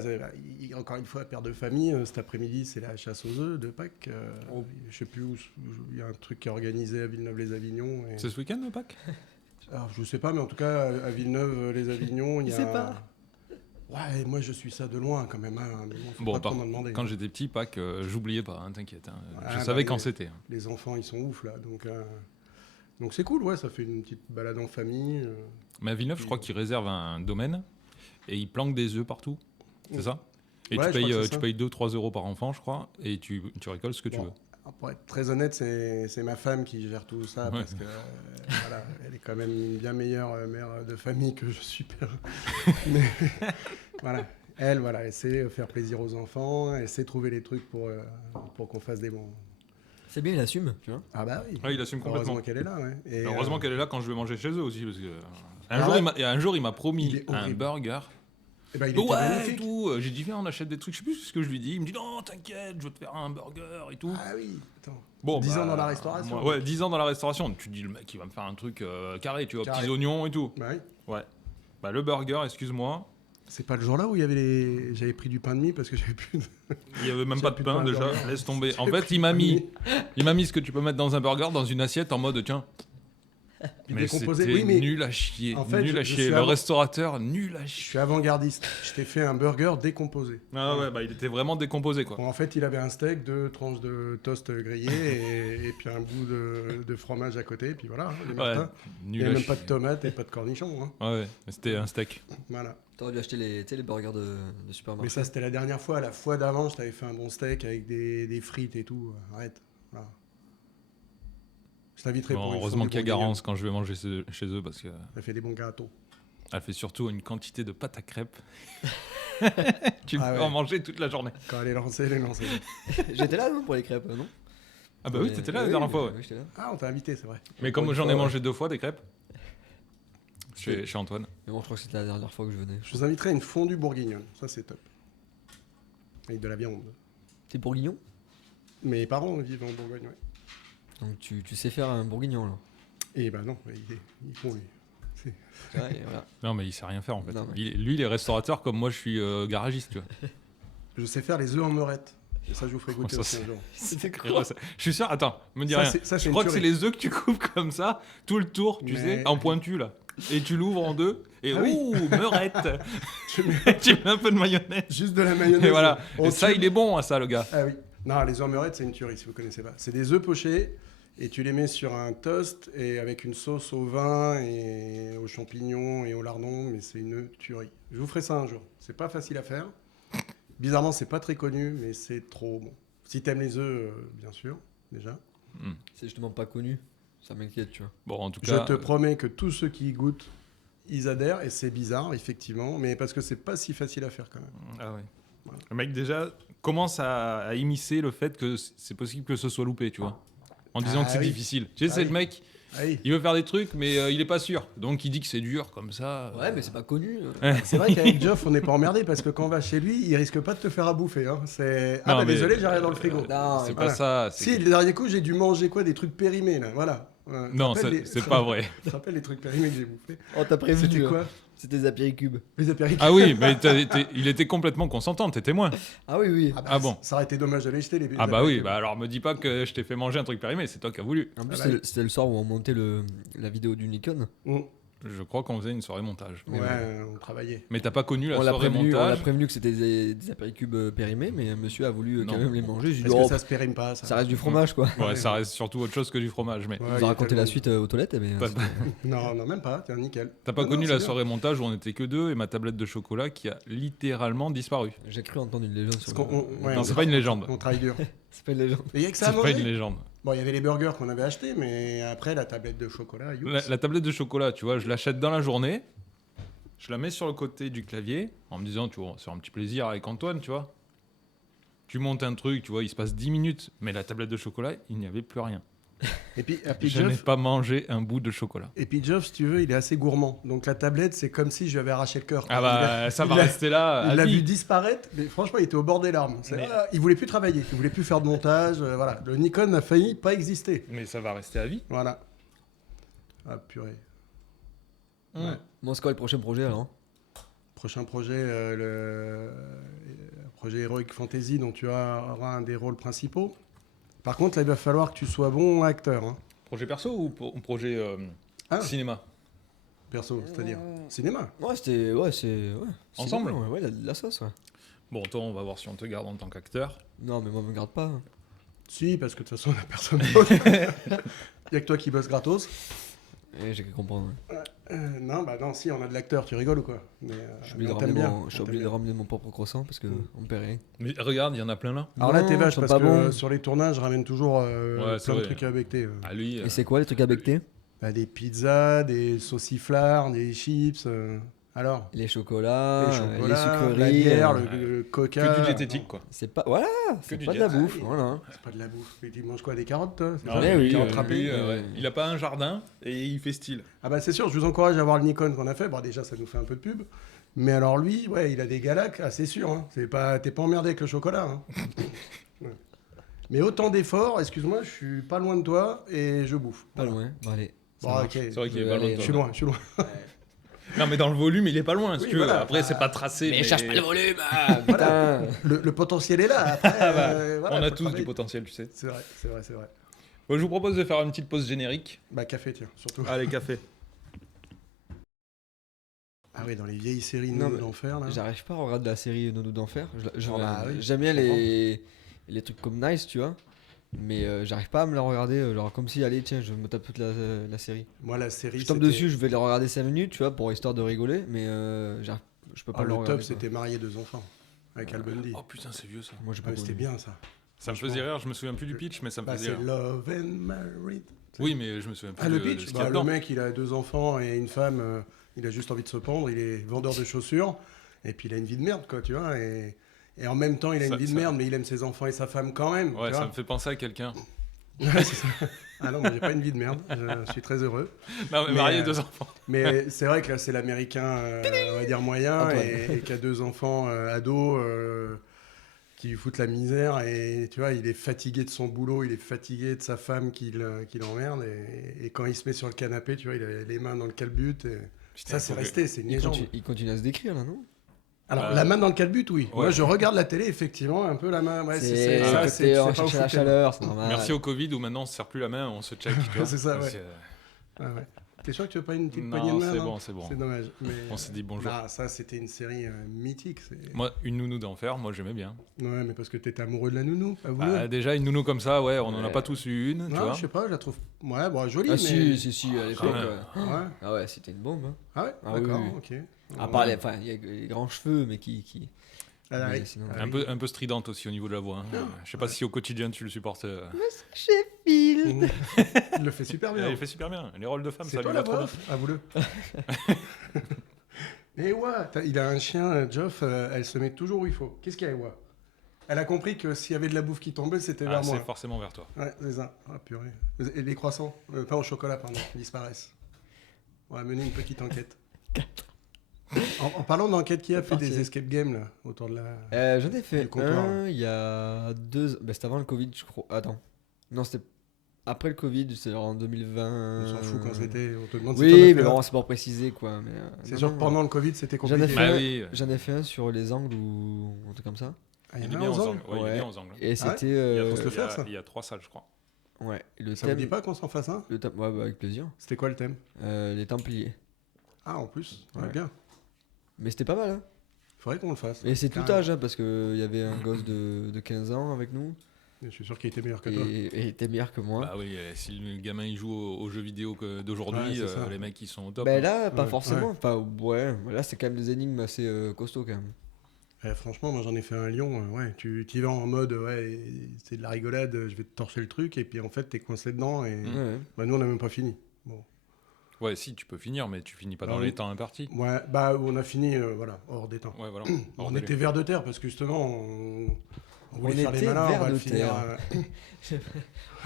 encore une fois, père de famille, cet après-midi, c'est la chasse aux œufs de Pâques. Oh. Je sais plus où. Il y a un truc qui est organisé à Villeneuve-les-Avignon. Et... C'est ce week-end, Pâques? Alors, je sais pas, mais en tout cas, à Villeneuve-les-Avignon, il y a... Je sais pas. Ouais, moi, je suis ça de loin, quand même. Hein, mais bon, faut Bon, pas trop m'en demander. quand j'étais petit, Pâques, j'oubliais pas, hein, t'inquiète. Hein. Ah, Je bah, savais quand mais- c'était. Hein. Les enfants, ils sont ouf, là. Donc c'est cool, ouais, ça fait une petite balade en famille. Mais à Villeneuve, je crois qu'ils réservent un domaine et ils planquent des œufs partout. C'est ça? Et Ouais, tu je crois que c'est tu ça. payes 2-3 euros par enfant, je crois, et tu récoltes ce que tu Bon, veux. pour être très honnête, c'est ma femme qui gère tout ça, Ouais. parce que voilà, elle est quand même une bien meilleure mère de famille que je suis père. Mais voilà, elle sait faire plaisir aux enfants, elle sait trouver les trucs pour qu'on fasse des bons. C'est bien, il assume, tu vois. Ah bah oui. Ouais, il assume complètement. Heureusement qu'elle est là, ouais. Et, Heureusement qu'elle est là quand je vais manger chez eux aussi. Parce que Ah ouais un jour, il m'a Il promis est un horrible. burger. eh ben, il était Ouais, magnifique. tout. J'ai dit, viens, on achète des trucs. Je sais plus ce que je lui dis. Il me dit, non, t'inquiète, je vais te faire un burger et tout. Ah oui, attends. Bon, 10 ans dans la restauration. Ouais, 10 ans dans la restauration. Tu dis, le mec, il va me faire un truc carré, tu vois, Carré. petits oignons et tout. Bah oui. Ouais. Bah, le burger, excuse-moi, C'est pas le jour-là où il y avait j'avais pris du pain de mie parce que j'avais plus de... il y avait même J'ai pas de plus de pain pain déjà. burger. Laisse tomber. En J'ai fait, pris il m'a du pain de mis, mie. ce que tu peux mettre dans un burger dans une assiette en mode, tiens. Puis Mais décomposé. c'était Oui, mais nul à chier. en fait, Nul à je chier. suis Le avant- restaurateur, nul à je chier. suis avant-gardiste. Je t'ai fait un burger décomposé. Ah ouais, bah il était vraiment décomposé quoi. Bon, en fait, il avait un steak, 2 tranches de toast grillé et puis un bout de fromage à côté. Et puis voilà, les Ouais, Martins. Il nul n'y à avait même chier. pas de tomates et pas de cornichons. Hein. Ouais, ouais, c'était un steak. Voilà. T'aurais dû acheter les burgers de Mais supermarché. ça, c'était la dernière fois. La fois d'avant, je t'avais fait un bon steak avec des frites et tout. Arrête. Voilà. Je t'inviterai Bon, pour une heureusement fondue qu'il y a bourguignonne. Garance quand je vais manger chez eux parce que Elle fait des bons gâteaux. elle fait surtout une quantité de pâte à crêpes. Tu Ah peux ouais. en manger toute la journée. Quand elle est lancée, elle est lancée. J'étais là, non, pour les crêpes, non? Ah bah oui, t'étais là la dernière fois. Ouais. J'étais là. Ah, on t'a invité, c'est vrai. Mais comme Pour une j'en ai fois, mangé 2 fois des crêpes chez Antoine. Mais bon, je crois que c'était la dernière fois que je venais. Je vous inviterai à une fondue bourguignonne. Ça, c'est top. Avec de la viande. T'es bourguignon? Mes parents vivent en Bourgogne, ouais. Donc tu sais faire un bourguignon, là. Et bah non, ils font lui. C'est vrai, et voilà. Non mais il sait rien faire en fait. Non, mais- Lui il est restaurateur comme moi je suis garagiste tu vois. Je sais faire les œufs en meurette. Et ça, je vous ferai goûter Ça, aussi c'est- un jour. C'était Je suis sûr, attends, me dis Ça, rien. c'est Je une crois que c'est tuerie. les œufs que tu coupes comme ça, tout le tour, tu Mais- sais, en pointu là. Et tu l'ouvres en deux, et Ah oui. ouh, meurette. Je mets Tu mets un peu de mayonnaise. juste de la mayonnaise. Et voilà. au Et ça, tube. il est bon, hein, ça, le gars. Ah oui. Non, les œufs en meurette, c'est une tuerie si vous connaissez pas. C'est des œufs pochés et tu les mets sur un toast et avec une sauce au vin et aux champignons et au lardon, mais c'est une tuerie. Je vous ferai ça un jour. C'est pas facile à faire. Bizarrement, c'est pas très connu, mais c'est trop bon. Si t'aimes les œufs, bien sûr, déjà. C'est justement pas connu. Ça m'inquiète, tu vois. Bon, en tout Je cas, te promets que tous ceux qui y goûtent, ils adhèrent et c'est bizarre, effectivement, mais parce que c'est pas si facile à faire quand même. ah ouais. Voilà. Le mec, déjà, commence à immiscer le fait que c'est possible que ce soit loupé, tu vois. En disant Ah que c'est oui. difficile. Tu sais, Ah c'est oui. le mec, Ah oui. il veut faire des trucs, mais il est pas sûr. Donc, il dit que c'est dur, comme ça. Ouais, mais c'est pas connu. C'est vrai qu'avec Geoff, on n'est pas emmerdé parce que quand on va chez lui, il risque pas de te faire à bouffer. Hein. C'est... Ah Non, bah mais- désolé, j'ai rien dans le frigo. Non, c'est et pas voilà. ça. c'est Si, que- le dernier coup, j'ai dû manger quoi? Des trucs périmés, là. Voilà. Non, Tu te rappelles c'est pas vrai. Tu te rappelles les trucs périmés que j'ai bouffés? Oh, t'as prévenu. C'était hein. quoi? C'était des apéricubes. Les apéritifs. Ah oui, mais il était complètement consentant, t'es témoin. Ah oui, oui. bah, Ah bon. Ça aurait été dommage de les jeter, les Ah bah oui, apéritifs. bah alors me dis pas que je t'ai fait manger un truc périmé, c'est toi qui as voulu. En plus, bah c'était le soir où on montait la vidéo du Nikon. Mm. Je crois qu'on faisait une soirée montage. Mais Ouais, ouais. on travaillait. Mais t'as pas connu la On l'a soirée prévenu, montage. que c'était des apéricubes périmés, mais monsieur a voulu Non. quand même les manger. J'ai dit, Parce que oh, ça se périme pas. ça reste du fromage, quoi. Ouais, ça reste surtout autre chose que du fromage. Mais Ouais, Il il y nous a a raconté tellement la de- suite aux toilettes, mais Pas- Non, non, même pas. Tiens, nickel. t'as pas Non, connu non, la c'est soirée montage où on était que deux et ma tablette de chocolat qui a littéralement disparu. j'ai cru entendre une légende sur Parce qu'on- ouais, Non, on- c'est pas une légende. On travaille dur. C'est pas une légende. Et il y a que ça C'est à pas manger. une légende. Bon, il y avait les burgers qu'on avait achetés, mais après, la tablette de chocolat, youps. La tablette de chocolat, tu vois, je l'achète dans la journée. Je la mets sur le côté du clavier en me disant, tu vois, c'est un petit plaisir avec Antoine, tu vois. Tu montes un truc, tu vois, il se passe 10 minutes, mais la tablette de chocolat, il n'y avait plus rien. Et puis Je n'ai Geoff, pas mangé un bout de chocolat. si tu veux, il est assez gourmand. Donc la tablette, c'est comme si je lui avais arraché le cœur. Ah bah, ça va il a- rester là. Il à l'a vie. vu disparaître, mais franchement, il était au bord des larmes. Mais- Il voulait plus travailler, il voulait plus faire de montage. Voilà, le Nikon a failli pas exister. Mais ça va rester à vie. Voilà. Ah purée. Mmh. Ouais. Bon, c'est quoi le prochain projet alors? Prochain projet, le projet Heroic Fantasy, dont tu auras un des rôles principaux. Par contre, là, il va falloir que tu sois bon acteur. Hein. Projet perso ou projet Ah. cinéma? Perso, c'est-à-dire cinéma. Ouais, c'était. Ouais, c'est. Ouais. Ensemble? Ouais, ouais, la sauce, ouais. Bon, toi, on va voir si on te garde en tant qu'acteur. Non, mais moi, me garde pas. Si, parce que de toute façon, on n'a personne d'autre. Il n'y a que toi qui bosse gratos. Et j'ai qu'à comprendre. Ouais. Non, bah non, si, on a de l'acteur, tu rigoles ou quoi? Mais, Je suis obligé, mais de on t'aime ramener, bien, mon... je suis on obligé t'aime de bien. ramener mon propre croissant parce qu'on me paie rien. Mais regarde, il y en a plein là. Alors là, Non, t'es vache ils sont parce pas que bons. sur les tournages, je ramène toujours Ouais, c'est plein de vrai. trucs à becter. Ah, lui. Et c'est quoi les trucs à becter? Bah, des pizzas, des sauciflards, des chips. Alors Les chocolats, les les chocolats, sucreries. la bière, euh, le coca. que du diététique, quoi. C'est pas. Voilà, c'est du pas de la jet. bouffe. Ah, oui. Voilà. C'est pas de la bouffe. Mais tu manges quoi? Des carottes, toi? C'est Non, ça mais lui, oui, Carottes lui, râpées lui, ouais. il a pas un jardin et il fait style. Ah bah c'est sûr, je vous encourage à voir le Nikon qu'on a fait. Bon, déjà, ça nous fait un peu de pub. Mais alors lui, ouais, il a des galacs, ah, c'est sûr. Hein. T'es pas emmerdé avec le chocolat. Hein. Ouais. Mais autant d'efforts, excuse-moi, je suis pas loin de toi et je bouffe. Pas loin. Bon, allez. ça Bon, marche. ok. C'est vrai qu'il est Je pas vais loin de aller- Je toi. suis loin, je suis loin. Non, mais dans le volume, il est pas loin, si Oui, tu veux. voilà. Après, c'est pas tracé. Mais cherche pas le volume, ah, Voilà. putain. Le potentiel est là. Après, voilà, On a faut tous travailler. du potentiel, tu sais. C'est vrai, c'est vrai, c'est vrai. Bon, je vous propose de faire une petite pause générique. Bah café, tiens, surtout. Allez, café. Ah oui, dans les vieilles séries Non, Nous mais d'enfer là. J'arrive pas à regarder la série Nono d'enfer. Oh bah oui, J'aime bien je les trucs comme Nice, tu vois. Mais j'arrive pas à me la regarder. Genre comme si, allez, tiens, je me tape toute la série. Moi, la série. Je tombe c'était- dessus, je vais les regarder 5 minutes, tu vois, pour histoire de rigoler. Mais je peux pas Ah, le le regarder. top, c'était Marié 2 enfants avec Al Bundy. Oh putain, c'est vieux ça. Moi, j'ai Ah, pas mais c'était connu. bien ça. Ça me faisait rire, je me souviens plus du pitch, mais ça me Bah, faisait c'est rire. Love and Married. Oui, mais je me souviens plus Ah, le de pitch ce qu'il y bah, a le dedans. mec, il a 2 enfants et une femme, il a juste envie de se pendre, il est vendeur de chaussures, et puis il a une vie de merde, quoi, tu vois. Et en même temps, il a Ça- une vie de ça- merde, mais il aime ses enfants et sa femme quand même. Ouais, tu ça vois. me fait penser à quelqu'un. Ouais, c'est ça. Ah non, moi, j'ai pas une vie de merde, je suis très heureux. Non, mais Mais, marié, euh, 2 enfants. Mais c'est vrai que là, c'est l'américain, on va dire moyen, Antoine. et qui a 2 enfants ados qui lui foutent la misère. Et tu vois, il est fatigué de son boulot, il est fatigué de sa femme qui l'emmerde. Et quand il se met sur le canapé, tu vois, il a les mains dans le calbut. Et... Putain, Ça, c'est faut que- resté, c'est une légende. Il continue à se décrire là, non? Alors, Euh, la main dans le calbut, oui. Moi, ouais. je regarde la télé, effectivement, un peu la main. Ouais, C'est ça, le c'est côté, on pas au cherche la foot. chaleur, c'est normal. Merci au Covid où maintenant on se serre plus la main, on se check. Tu vois. C'est ça, ouais. C'est, Ouais, ouais. T'es sûr que tu veux pas une petite poignée de Non, main c'est non bon, c'est bon. C'est dommage. Mais, On s'est dit bonjour. Ah, ça, c'était une série mythique. Moi, une nounou d'enfer, moi j'aimais bien. Ouais, mais parce que t'étais amoureux de la nounou, pas vous Bah, déjà, une nounou comme ça, ouais, on en a Ouais. pas tous eu une, tu Non, vois. je sais pas, je la trouve. Ouais, bon, jolie, Ah mais. si, à l'époque. même. ouais. Ouais. Ah ouais, c'était une bombe. Hein. Ah ouais, Ah oui, d'accord, oui. ok. À part enfin, il y a les grands cheveux, mais qui... Ah, mais oui. sinon- Ah, Un peu stridente aussi au niveau de la voix. hein. Je sais pas si au quotidien tu le supportes. Sheffield. Il le fait super bien. Il fait super bien. Les rôles de femmes, C'est ça toi lui la va trop voix bien. off. Ah, vous-le. Et ouais, il a un chien, Geoff, elle se met toujours où il faut. Qu'est-ce qu'il y a, Ewa? Elle a compris que s'il y avait de la bouffe qui tombait, c'était Ah, vers c'est moi. forcément vers toi. Ouais, c'est ça. Ah, purée. Et les croissants, pas au chocolat, pardon, disparaissent. On va mener une petite enquête. En parlant d'enquête, qui a fait Parti. des escape games là, autour de la. J'en ai fait Du comptoir. un il y a 2... Bah, c'était avant le Covid, je crois. Attends. Non, c'était après le Covid, c'est genre en 2020. On s'en fout quand c'était. On te demande si t'en as Oui, fait mais un. bon, c'est pas préciser quoi. Mais, C'est non, sûr non, que pendant le Covid, c'était J'en ai compliqué. fait, Bah un- oui. j'en ai fait un sur les angles ou un truc comme ça. Ah, il y Il est en a bien aux aux angles. angles. Ouais, il est Ouais. bien aux angles. Et c'était. Il y a- Faut se le il y a- faire, ça. Il y a 3 salles, je crois. Ouais, le Ça vous thème. dit pas qu'on s'en fasse un? Le thème, ouais, bah, avec plaisir. C'était quoi le thème? Les Templiers. Ah, en plus, ouais, Ouais. bien. Mais c'était pas mal, hein. Faudrait qu'on le fasse. Et c'est tout Carrément. âge, hein, parce qu'il y avait un gosse de 15 ans avec nous, Je suis sûr qu'il était meilleur que toi. et il était meilleur que moi. Bah oui, si le gamin il joue aux jeux vidéo d'aujourd'hui, Ouais, c'est ça. les mecs ils sont au top. Ben hein. là, pas Ouais, forcément. Enfin, ouais, là, c'est quand même des énigmes assez costauds, quand même. Franchement, moi j'en ai fait un Lyon. Ouais, tu y vas en mode, ouais, c'est de la rigolade, je vais te torcher le truc, et puis en fait, t'es coincé dedans, et Ouais. bah, nous on n'a même pas fini. Bon. Ouais, si tu peux finir, mais tu finis pas Bah dans oui. les temps impartis. Ouais, bah on a fini, voilà, hors des temps. Ouais, voilà. On Hors délai. était vers de terre parce que justement, on voulait faire les était malins, on vers va de le finir. terre.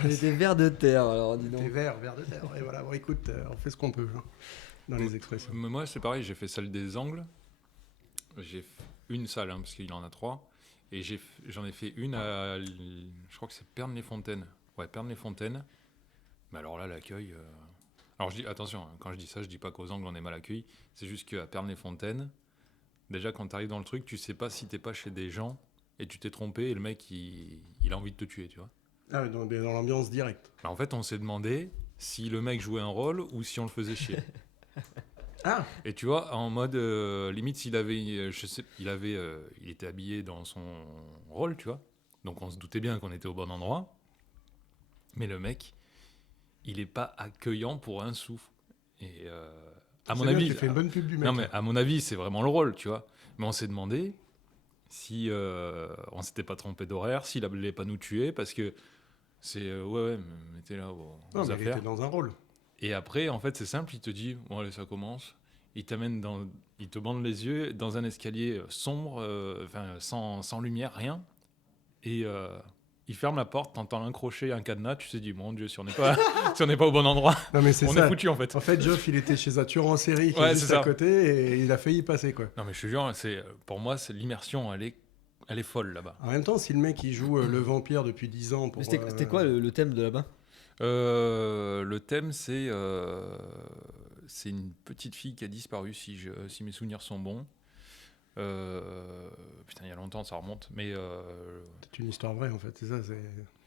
On était vers de terre, alors dis On donc. était vers de terre. Et voilà, bon, écoute, on fait ce qu'on peut hein, dans les expressions. Mais moi, c'est pareil, j'ai fait celle des angles. J'ai une salle, hein, parce qu'il en a 3. Et j'en ai fait une à. Je crois que c'est Pernes-les-Fontaines. Ouais, Pernes-les-Fontaines. Mais alors là, l'accueil. Alors je dis, attention, hein, quand je dis ça, je dis pas qu'aux angles on est mal accueillis. C'est juste qu'à Pernes-les-Fontaines, déjà quand tu arrives dans le truc, tu sais pas si t'es pas chez des gens et tu t'es trompé et le mec il a envie de te tuer, tu vois. Ah, dans l'ambiance directe. Bah, en fait, on s'est demandé si le mec jouait un rôle ou si on le faisait chier. Ah, Et tu vois, en mode limite, s'il avait, je sais, il était habillé dans son rôle, tu vois. Donc on se doutait bien qu'on était au bon endroit. Mais le mec, il est pas accueillant pour un sou. Et à mon c'est bien, avis, tu fais une bonne pub du mec. non mais à mon avis, c'est vraiment le rôle, tu vois. Mais on s'est demandé si on s'était pas trompé d'horaire, s'il allait pas nous tuer, parce que c'est ouais, mettez là Non, aux mais il affaires. était dans un rôle. Et après, en fait, c'est simple, il te dit, bon allez, ça commence. Il il te bande les yeux dans un escalier sombre, enfin sans lumière, rien. Et il ferme la porte, t'entends l'incrocher un cadenas, tu te dis, mon Dieu, si on n'est pas, si on n'est pas au bon endroit, Non, mais c'est on ça. est foutu en fait. En fait, Geoff, il était chez un tueur en série qui Ouais, est c'est juste à ça. côté et il a failli y passer, quoi. Non mais je te jure, pour moi, c'est l'immersion, elle est folle là-bas. En même temps, si le mec il joue le vampire depuis 10 ans pour. Mais c'était quoi le thème de là-bas? Le thème, c'est une petite fille qui a disparu, si mes souvenirs sont bons. Putain, il y a longtemps, ça remonte. Mais C'est une histoire vraie, en fait. C'est ça.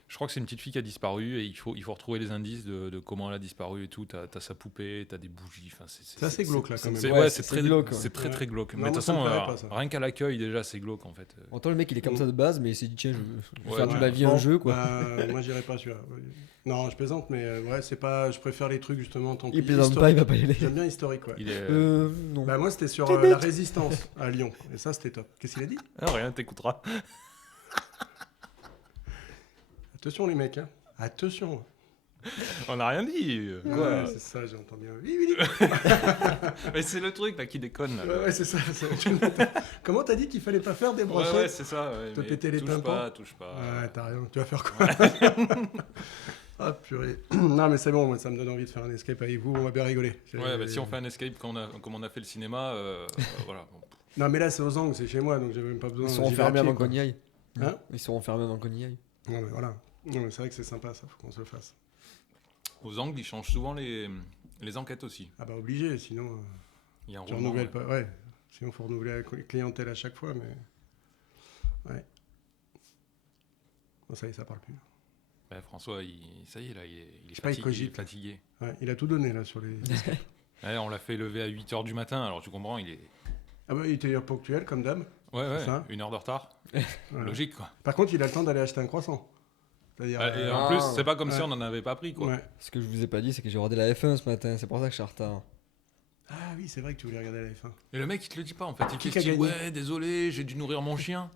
je crois que c'est une petite fille qui a disparu et il faut retrouver les indices de comment elle a disparu et tout. T'as sa poupée, t'as des bougies. Enfin, C'est assez glauque, là, quand même. Ouais, Ouais, c'est c'est très glauque, ouais. C'est très, très glauque. Non, Mais de moi, toute ça me façon, plairait pas, ça. rien qu'à l'accueil, déjà, c'est glauque en fait. Autant le mec, il est comme ça de base, mais il s'est dit, tiens, je vais Ouais, faire de ouais. ma vie un Bon, jeu, quoi. bah, moi, j'irais pas celui-là. Non, je plaisante, mais ouais, c'est pas. Je préfère les trucs, justement, tant pis. Il plaisante pas, il va pas y aller. J'aime bien historique, ouais. Il est. Non. Bah, moi, c'était sur T'es la bête. résistance à Lyon. Et ça, c'était top. Qu'est-ce qu'il a dit? Ah, rien, t'écouteras. Attention, les mecs, hein. Attention. On n'a rien dit. Ouais, c'est ça, j'ai entendu. Oui, oui, oui. Mais c'est le truc là qui déconne. Là, Ouais, c'est ça. Comment t'as dit qu'il fallait pas faire des ouais, brochettes? ouais, c'est ça. Ouais, Te mais péter les tympans. touche pas. Ouais, t'as rien. Tu vas faire quoi? Ah, purée. Non, mais c'est bon, moi, ça me donne envie de faire un escape avec vous. On va bien rigoler. Ouais, bah, si on fait un escape comme on a fait le cinéma, voilà. Bon. Non, mais là, c'est aux angles, c'est chez moi, donc j'ai même pas besoin. Ils seront j'y vais à fermés pied, avant quoi. qu'on y aille. Hein? Ils seront fermés avant qu'on y aille. Non, mais voilà. Non, mais c'est vrai que c'est sympa, ça. Faut qu'on se le fasse. Aux angles, ils changent souvent les enquêtes aussi. Ah, bah, obligé, sinon. Il y a un Tu roulement, renouvelles ouais. pas. Ouais. Sinon, faut renouveler la clientèle à chaque fois, mais. Ouais. Bon, ça y est, ça parle plus. Ouais, François, ça y est, là, il est sais pas, il fatigué. cogite. Fatigué. Ouais, il a tout donné, là, sur les. Ouais, on l'a fait lever à 8h du matin, alors tu comprends, il est. Ah, bah, il était ponctuel, comme d'hab. Ouais, C'est ça. 1 heure de retard. Voilà. Logique, quoi. Par contre, il a le temps d'aller acheter un croissant. C'est-à-dire. Et en Ah. plus, c'est pas comme si Ouais. on n'en avait pas pris, quoi. Ouais. Ce que je vous ai pas dit, c'est que j'ai regardé la F1 ce matin. C'est pour ça que je suis en retard. Ah oui, c'est vrai que tu voulais regarder la F1. Et le mec, il te le dit pas, en fait. Il Qui te dit, a gagné ouais, désolé, j'ai dû nourrir mon chien.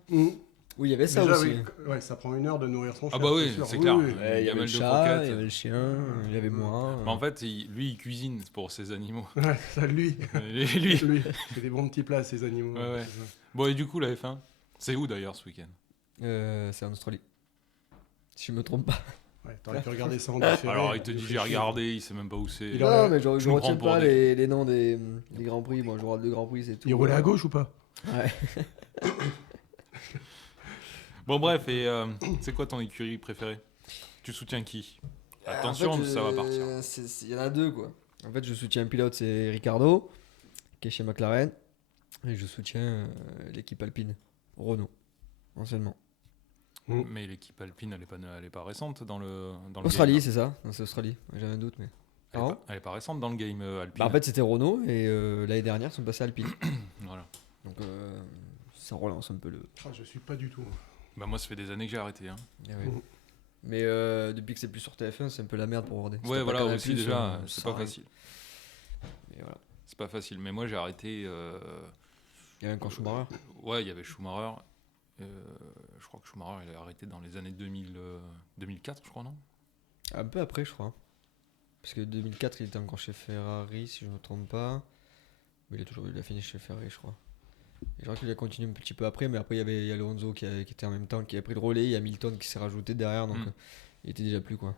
Oui, il y avait ça Déjà, aussi. oui, ouais, ça prend 1 heure de nourrir son Ah chien. bah oui, sûr. c'est clair. Oui, oui. Ouais, il y avait Gamelle le de chat, croquettes. il y avait le chien, il y avait moi. Mais en fait, lui, il cuisine pour ses animaux. Ouais, ça, lui. lui. Lui. Il fait des bons petits plats, ces animaux. Ouais, ouais. C'est ça. Bon, et du coup, la F1, c'est où d'ailleurs ce week-end? C'est en Australie. Si je me trompe pas. Ouais, t'aurais pu regarder ça en différé. Alors, il te dit, j'ai regardé, il sait même pas où c'est. Il Non, aurait- mais je me retiens prends pour pas des- les noms des Grands Prix. Moi, je regarde le Grand Prix, c'est tout. Il roulait à gauche ou pas? Ouais. Bon, bref, et c'est quoi ton écurie préférée? Tu soutiens qui? Attention, En fait, ça va partir. Il y en a deux, quoi. En fait, je soutiens un pilote, c'est Ricardo, qui est chez McLaren. Et je soutiens l'équipe alpine, Renault, anciennement. Mais l'équipe alpine, elle est pas récente dans le Australie, game, c'est ça? Non, c'est Australie. Ouais, j'avais un doute, mais. Elle est pas récente dans le game Alpine. Bah, en fait, c'était Renault et l'année dernière, ils sont passés à Alpine. Voilà. Donc, ça relance un peu le. Ah, je suis pas du tout. Bah, moi, ça fait des années que j'ai arrêté. Hein. Eh oui. Mhm. Mais depuis que c'est plus sur TF1, c'est un peu la merde pour regarder. Si Ouais, t'as pas voilà, Canal+, aussi déjà, ça c'est pas sert à rien. facile. Mais voilà. C'est pas facile. Mais moi, j'ai arrêté. Il y a encore Schumacher. Ouais, il y avait Schumacher. Je crois que Schumacher, il a arrêté dans les années 2004, je crois, non? Un peu après, je crois. Parce que 2004, il était encore chez Ferrari, si je ne me trompe pas. Mais il a fini chez Ferrari, je crois. Et je crois qu'il a continué un petit peu après, mais après, il y a Alonso qui était en même temps, qui a pris le relais. Il y a Hamilton qui s'est rajouté derrière, donc il était déjà plus, quoi.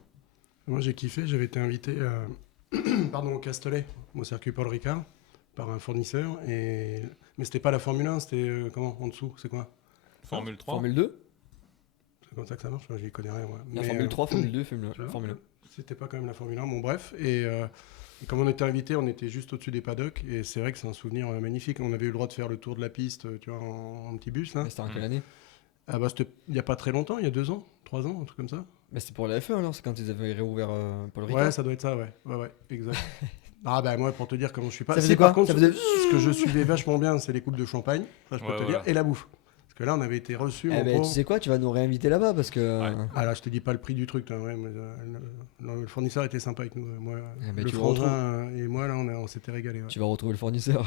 Moi, j'ai kiffé. J'avais été invité au Castellet, au circuit Paul Ricard, par un fournisseur. Mais c'était pas la Formule 1, c'était comment en dessous? C'est quoi? Formule 3. Formule 2 C'est comme ça que ça marche? Je n'y connais rien. Moi. Il y a Mais, Formule 3, Formule 2, tu vois, Formule 1. C'était pas quand même la Formule 1. Bon, bref. Et comme on était invité, on était juste au-dessus des paddocks. Et c'est vrai que c'est un souvenir magnifique. On avait eu le droit de faire le tour de la piste, tu vois, en petit bus. Là. Mais c'était en quelle année? Ah bah, c'était il n'y a pas très longtemps, il y a 2 ans, 3 ans, un truc comme ça. Mais c'était pour la F1 alors, c'est quand ils avaient réouvert Paul Ricard. Ouais, ça doit être ça, ouais. Ouais, exact. Ah bah moi, pour te dire comment je suis pas... Ça faisait Si, quoi par contre, Ça faisait- ce que je suivais vachement bien, c'est les coupes de champagne, ça je peux Ouais, te voilà. dire, et la bouffe. Parce que là, on avait été reçus Eh en ben, gros... tu sais quoi, tu vas nous réinviter là-bas parce que. Ouais. Ah là, je te dis pas le prix du truc, là, ouais, mais, le fournisseur était sympa avec nous. Moi, Eh ben, le tu le frangin et moi, là, on s'était régalé. Ouais, Tu vas retrouver le fournisseur.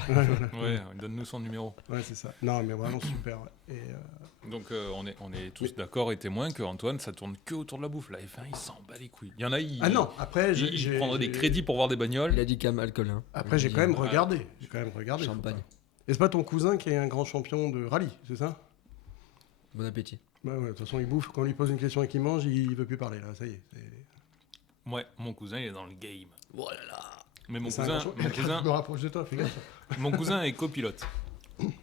Ouais, donne-nous son numéro. ouais c'est ça. Non, mais vraiment super. Ouais. Et, Donc, on est tous d'accord et témoins que Antoine, ça tourne que autour de la bouffe. La F1, il s'en bat les couilles. Il y en a, Ah non, après, il prendrait des crédits pour voir des bagnoles. Il a dit quand même alcool. Hein. Après, j'ai Il a quand dit, même regardé. J'ai quand même regardé. faut Champagne. pas. Et c'est pas ton cousin qui est un grand champion de rallye, c'est ça? Bon appétit. Ouais, de toute façon, il bouffe. Quand on lui pose une question et qu'il mange, il veut plus parler. Là, ça y est. Ouais, mon cousin, il est dans le game. Oh là là. Mais mon C'est un cousin, grand champion. Je me rapproche de toi, fais gaffe. mon cousin est copilote.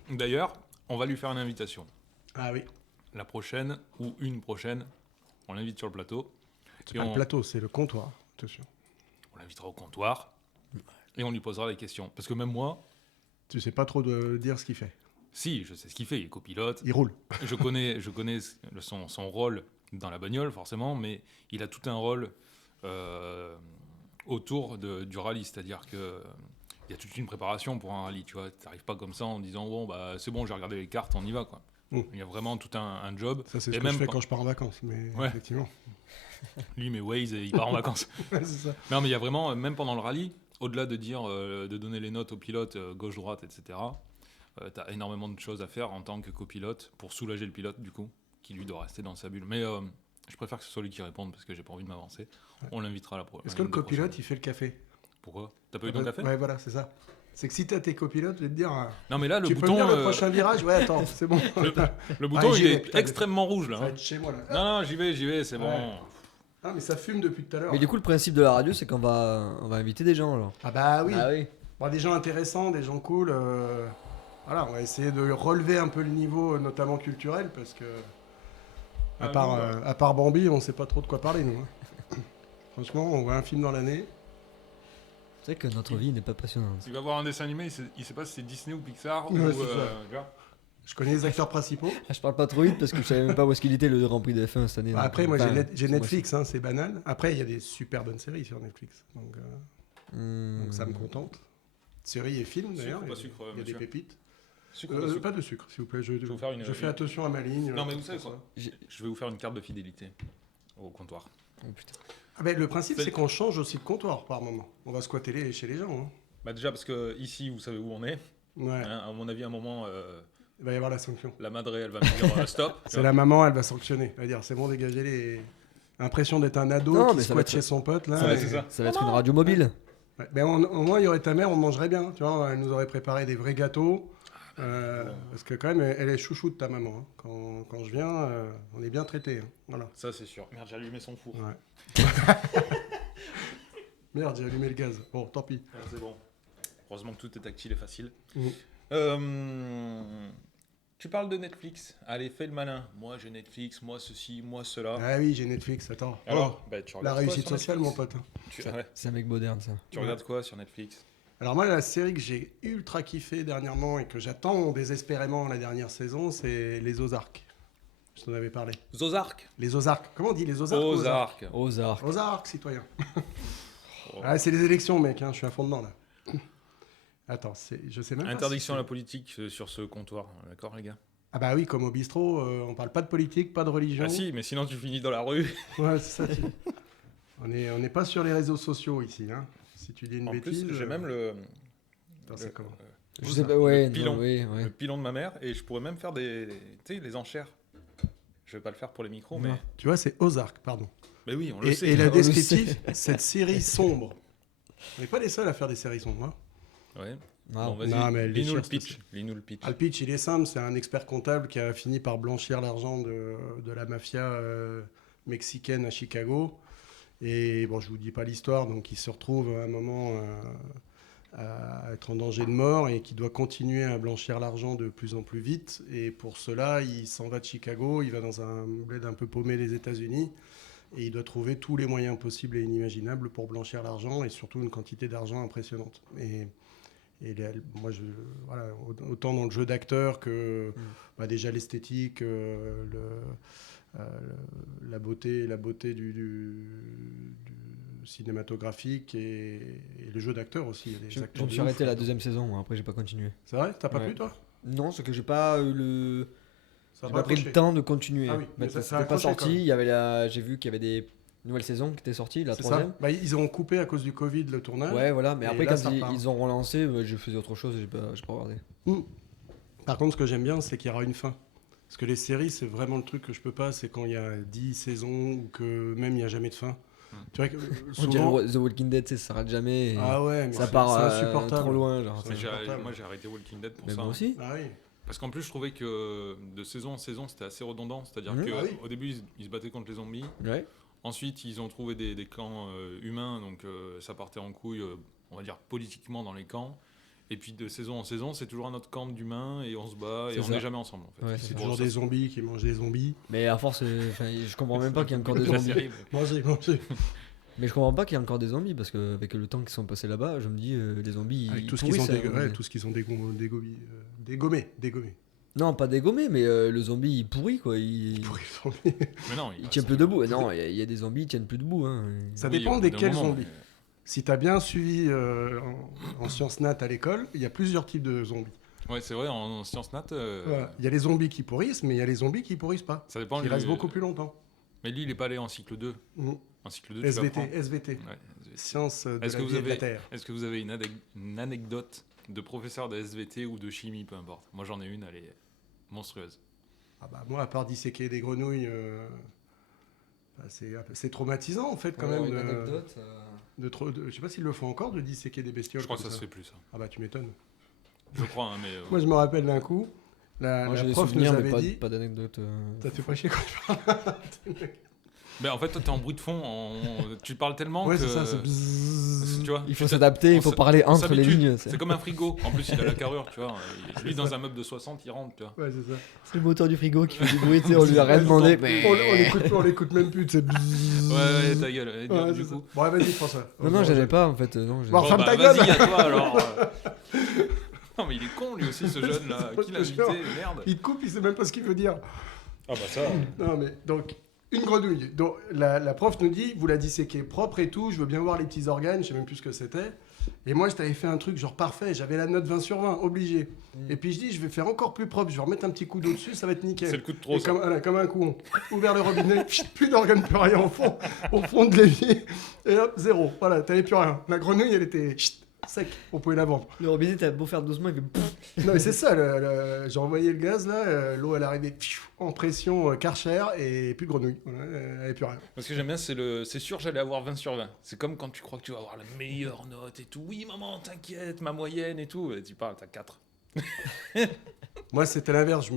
D'ailleurs, on va lui faire une invitation. Ah oui. La prochaine ou une prochaine, on l'invite sur le plateau. C'est Et pas le on, plateau, c'est le comptoir. Attention. on l'invitera au comptoir et on lui posera des questions. Parce que même moi, Tu sais pas trop de dire ce qu'il fait. si, je sais ce qu'il fait, il est copilote. Il roule. Je connais son rôle dans la bagnole, forcément, mais il a tout un rôle autour du rallye. C'est-à-dire que il y a toute une préparation pour un rallye. Tu vois, t'arrives pas comme ça en disant bon bah c'est bon, j'ai regardé les cartes, on y va quoi. Il y a vraiment tout un job. Ça, c'est Et ce que même je fais quand- quand je pars en vacances. Mais Ouais. effectivement. Lui, mais Waze, il part en vacances. Ouais, c'est ça. Non, mais il y a vraiment, même pendant le rallye, au-delà de dire, de donner les notes au pilote, gauche-droite, etc., tu as énormément de choses à faire en tant que copilote pour soulager le pilote, du coup, qui lui doit rester dans sa bulle. Mais je préfère que ce soit lui qui réponde parce que j'ai pas envie de m'avancer. On l'invitera à la prochaine. Est-ce que le copilote, il fait le café? Pourquoi? T'as pas eu ton café? Ouais, voilà, c'est ça. C'est que si t'as tes copilotes, je vais te dire. Non, mais là, le tu peux bouton, venir le prochain virage? Ouais, attends, c'est bon. le bouton Ah, j'y il vais, est putain, extrêmement rouge, là. Ça va hein. être chez moi là. Non, j'y vais, c'est Ouais. bon. Ah, mais ça fume depuis tout à l'heure. Mais du coup, le principe de la radio, c'est qu'on va inviter des gens alors. Ah bah oui. Ah oui. Bon, des gens intéressants, des gens cool. Voilà, on va essayer de relever un peu le niveau, notamment culturel, parce que à part Bambi, on sait pas trop de quoi parler nous. Hein. Franchement, on voit un film dans l'année. C'est vrai que notre vie n'est pas passionnante. Il va voir un dessin animé, il sait pas si c'est Disney ou Pixar. Ouais, ou, c'est ça. tu vois. Je connais les acteurs principaux. Ah, je parle pas trop vite parce que je savais même pas où est-ce qu'il était le Grand Prix de F1 cette année. Bah, donc, après, moi enfin, j'ai ce Netflix, hein, c'est banal. Après, il y a des super bonnes séries sur Netflix. Donc mois-ci. ça me contente. Séries et films Sucre d'ailleurs. ou pas il y a- sucre, il y a des monsieur pépites. Sucre ou pas sucre Pas de sucre, s'il vous plaît. Je vais vous faire je fais attention à ma ligne. Non, mais vous savez pour quoi ça. Je vais vous faire une carte de fidélité au comptoir. Oh, putain. Ah, ben, le principe, C'est- c'est qu'on change aussi de comptoir par moment. On va squatter chez les gens. Hein. Bah déjà parce que ici, vous savez où on est. Ouais. Hein, à mon avis, à un moment, Il va y avoir la sanction. la madre, elle va me dire stop. tu C'est vois. la maman, elle va sanctionner. Elle va dire c'est bon, dégagez les. L'impression d'être un ado Non, qui mais ça va squatte être- chez son pote là. Ouais, et- c'est ça. Ça va être une radio mobile. Ouais. Ben, au moins, il y aurait ta mère, on mangerait bien. Tu vois, elle nous aurait préparé des vrais gâteaux. Parce que quand même, elle est chouchou de ta maman. Hein. Quand je viens, on est bien traité. Hein. Voilà. Ça, c'est sûr. Merde, j'ai allumé son four. Ouais. Merde, j'ai allumé le gaz. Bon, tant pis. Ah, c'est bon. Heureusement que tout est tactile et facile. Mhm. Tu parles de Netflix. Allez, fais le malin. Moi, j'ai Netflix, moi, ceci, moi, cela. Ah oui, j'ai Netflix, attends. Alors, bah, tu La regardes quoi réussite sur sociale, mon Netflix pote. Ouais. C'est un mec moderne ça. Tu regardes quoi sur Netflix? Alors moi, la série que j'ai ultra kiffé dernièrement et que j'attends désespérément la dernière saison, c'est Les Ozarks. Je t'en avais parlé. Ozark. Les Ozarks. Comment on dit les Ozarks? Ozark. Ozark. Ozarks, citoyen. Ah, c'est les élections, mec, hein, je suis à fond dedans là. Attends, je sais même pas. Interdiction à la politique sur ce comptoir, d'accord les gars? Ah bah oui, comme au bistrot, on parle pas de politique, pas de religion. Ah si, mais sinon tu finis dans la rue. Ouais, c'est ça. On n'est pas sur les réseaux sociaux ici, hein. Si tu dis une En bêtise. plus, j'ai même le, Attends, c'est comment Je sais pas, ouais, le pilon. non, oui, ouais. le pilon de ma mère et je pourrais même faire tu sais, les enchères. Je vais pas le faire pour les micros, mais... Non. Tu vois, c'est Ozark, pardon. Mais oui, on le sait. Et la on le descriptive, cette série sombre. On n'est pas les seuls à faire des séries sombres. Hein. Ouais. Ah, Bon, vas-y, Non, mais elle lis-nous le déchire, pitch. Lis-nous le pitch. Ah, le pitch, il est simple. C'est un expert comptable qui a fini par blanchir l'argent de la mafia mexicaine à Chicago. Et bon, je vous dis pas l'histoire. Donc, il se retrouve à un moment à être en danger de mort et qui doit continuer à blanchir l'argent de plus en plus vite. Et pour cela, il s'en va de Chicago. Il va dans un bled un peu paumé des États-Unis. Et il doit trouver tous les moyens possibles et inimaginables pour blanchir l'argent et surtout une quantité d'argent impressionnante. Moi, voilà, autant dans le jeu d'acteur que déjà l'esthétique, la beauté du cinématographique et le jeu d'acteur aussi. Il y a des Je acteurs me de suis ouf arrêté la là-dedans. deuxième saison, moi. Après j'ai pas continué. C'est vrai? T'as pas Ouais. plu, toi? Non, c'est que j'ai pas eu le. Ça J'ai va pas pris accroché. le temps de continuer. Ah oui, mais Mais ça c'était a pas accroché quand sorti. même. Il y avait j'ai vu qu'il y avait des nouvelles saisons qui étaient sorties, la C'est troisième. ça? Bah, ils ont coupé à cause du Covid le tournage. Ouais, voilà. Mais Et après, là, quand ça repart. ils ont relancé, je faisais autre chose et j'ai pas regardé. Par contre, ce que j'aime bien, c'est qu'il y aura une fin. Parce que les séries, c'est vraiment le truc que je peux pas, c'est quand il y a 10 saisons ou que même il n'y a jamais de fin. Tu vois que On dirait souvent... The Walking Dead, ça s'arrête jamais. Et Ah ouais, mais ça c'est part insupportable. trop loin. Genre. Mais insupportable. moi, j'ai arrêté Walking Dead pour Mais ça. moi aussi. Ah oui. Parce qu'en plus, je trouvais que de saison en saison, c'était assez redondant. C'est-à-dire Mhm. qu'au Ah oui. début, ils se battaient contre les zombies. Ouais. Ensuite, ils ont trouvé des camps humains, donc ça partait en couille, on va dire, politiquement dans les camps. Et puis de saison en saison, c'est toujours un autre camp d'humains et on se bat et C'est on ça. n'est jamais ensemble. En fait. Ouais, C'est Bon, toujours ça, des zombies qui mangent des zombies. Mais à force, je comprends même pas qu'il y ait encore des la zombies. série. Mangez, mangez. Mais je comprends pas qu'il y ait encore des zombies parce qu'avec le temps qu'ils sont passés là-bas, je me dis, les zombies. Avec ils tout ce qu'ils ont, pourrissent, hein, tout ce qu'ils ont dégommé. Non, pas dégommé, mais le zombie il pourrit quoi. Il Pour les zombies. Mais non, il tient plus debout. Non, il y a des zombies, ils tiennent plus debout. Hein. Ça Oui, dépend au bout d'un desquels moment, zombies. Si t'as bien suivi en sciences nat à l'école, il y a plusieurs types de zombies. Ouais, c'est vrai, en sciences nat, Voilà. Il y a les zombies qui pourrissent, mais il y a les zombies qui pourrissent pas. ça dépend. Qui restent beaucoup plus longtemps. Mais lui, il est pas allé en cycle 2. Mhm. En cycle 2, tu SVT, vas prendre. SVT. Ouais, SVT. Sciences de Est-ce la que vie vous et de la avez- Terre. Est-ce que vous avez une anecdote de professeur de SVT ou de chimie, peu importe? Moi, j'en ai une, elle est monstrueuse. Ah bah, moi, à part disséquer des grenouilles, bah, c'est traumatisant en fait quand même. Je sais pas s'ils le font encore de disséquer des bestioles. Je crois que comme ça se fait plus, ça. Ah bah tu m'étonnes. Je crois, hein, mais... Moi je me rappelle d'un coup, Moi la j'ai des prof nous souvenirs, mais avait dit. pas d'anecdote. Ça te fait pas chier quand je parle. Mais en fait, toi, t'es en bruit de fond. Tu parles tellement Ouais, que... c'est ça, c'est bzzz. Tu vois, Il faut s'adapter, il faut parler on entre les s'habitue. lignes. C'est comme un frigo. En plus, il a la carrure, tu vois. Lui, dans un meuble de 60, il rentre, tu vois. Ouais, c'est ça. C'est le moteur du frigo qui fait du bruit, tu sais, on lui a rien demandé. On l'écoute même plus, c'est bzzz. Ouais, ta gueule. Et Ouais, du c'est coup... ça. Bon, vas-y, François. Non, j'en ai pas en fait. Non, Bon, ferme ta gueule. vas-y, à toi, alors. Non, mais il est con, lui aussi, ce jeune-là. Qui l'a invité? Merde. Il te coupe, il sait même pas ce qu'il veut dire. Ah bah ça... Non, mais donc, une grenouille. Donc, la prof nous dit, vous la disséquez propre et tout, je veux bien voir les petits organes, je sais même plus ce que c'était. Et moi, je t'avais fait un truc genre parfait, j'avais la note 20 sur 20, obligé. Et puis je dis, je vais faire encore plus propre, je vais remettre un petit coup d'eau dessus, ça va être nickel. C'est le coup de trop, Et ça. comme un coup, ouvert le robinet, plus d'organes, plus rien au fond de l'évier. Et hop, zéro. Voilà, t'avais plus rien. La grenouille, elle était sec, on pouvait la vendre. Le robinet, t'as beau faire doucement, il fait pfff. Non, mais c'est ça, j'ai envoyé le gaz là, l'eau elle arrivait en pression Karcher et plus de grenouille. Voilà, elle avait plus rien. Parce que j'aime bien, c'est sûr, j'allais avoir 20 sur 20. C'est comme quand tu crois que tu vas avoir la meilleure note et tout. Oui, maman, t'inquiète, ma moyenne et tout. Et tu parles, t'as 4. Moi, c'était l'inverse.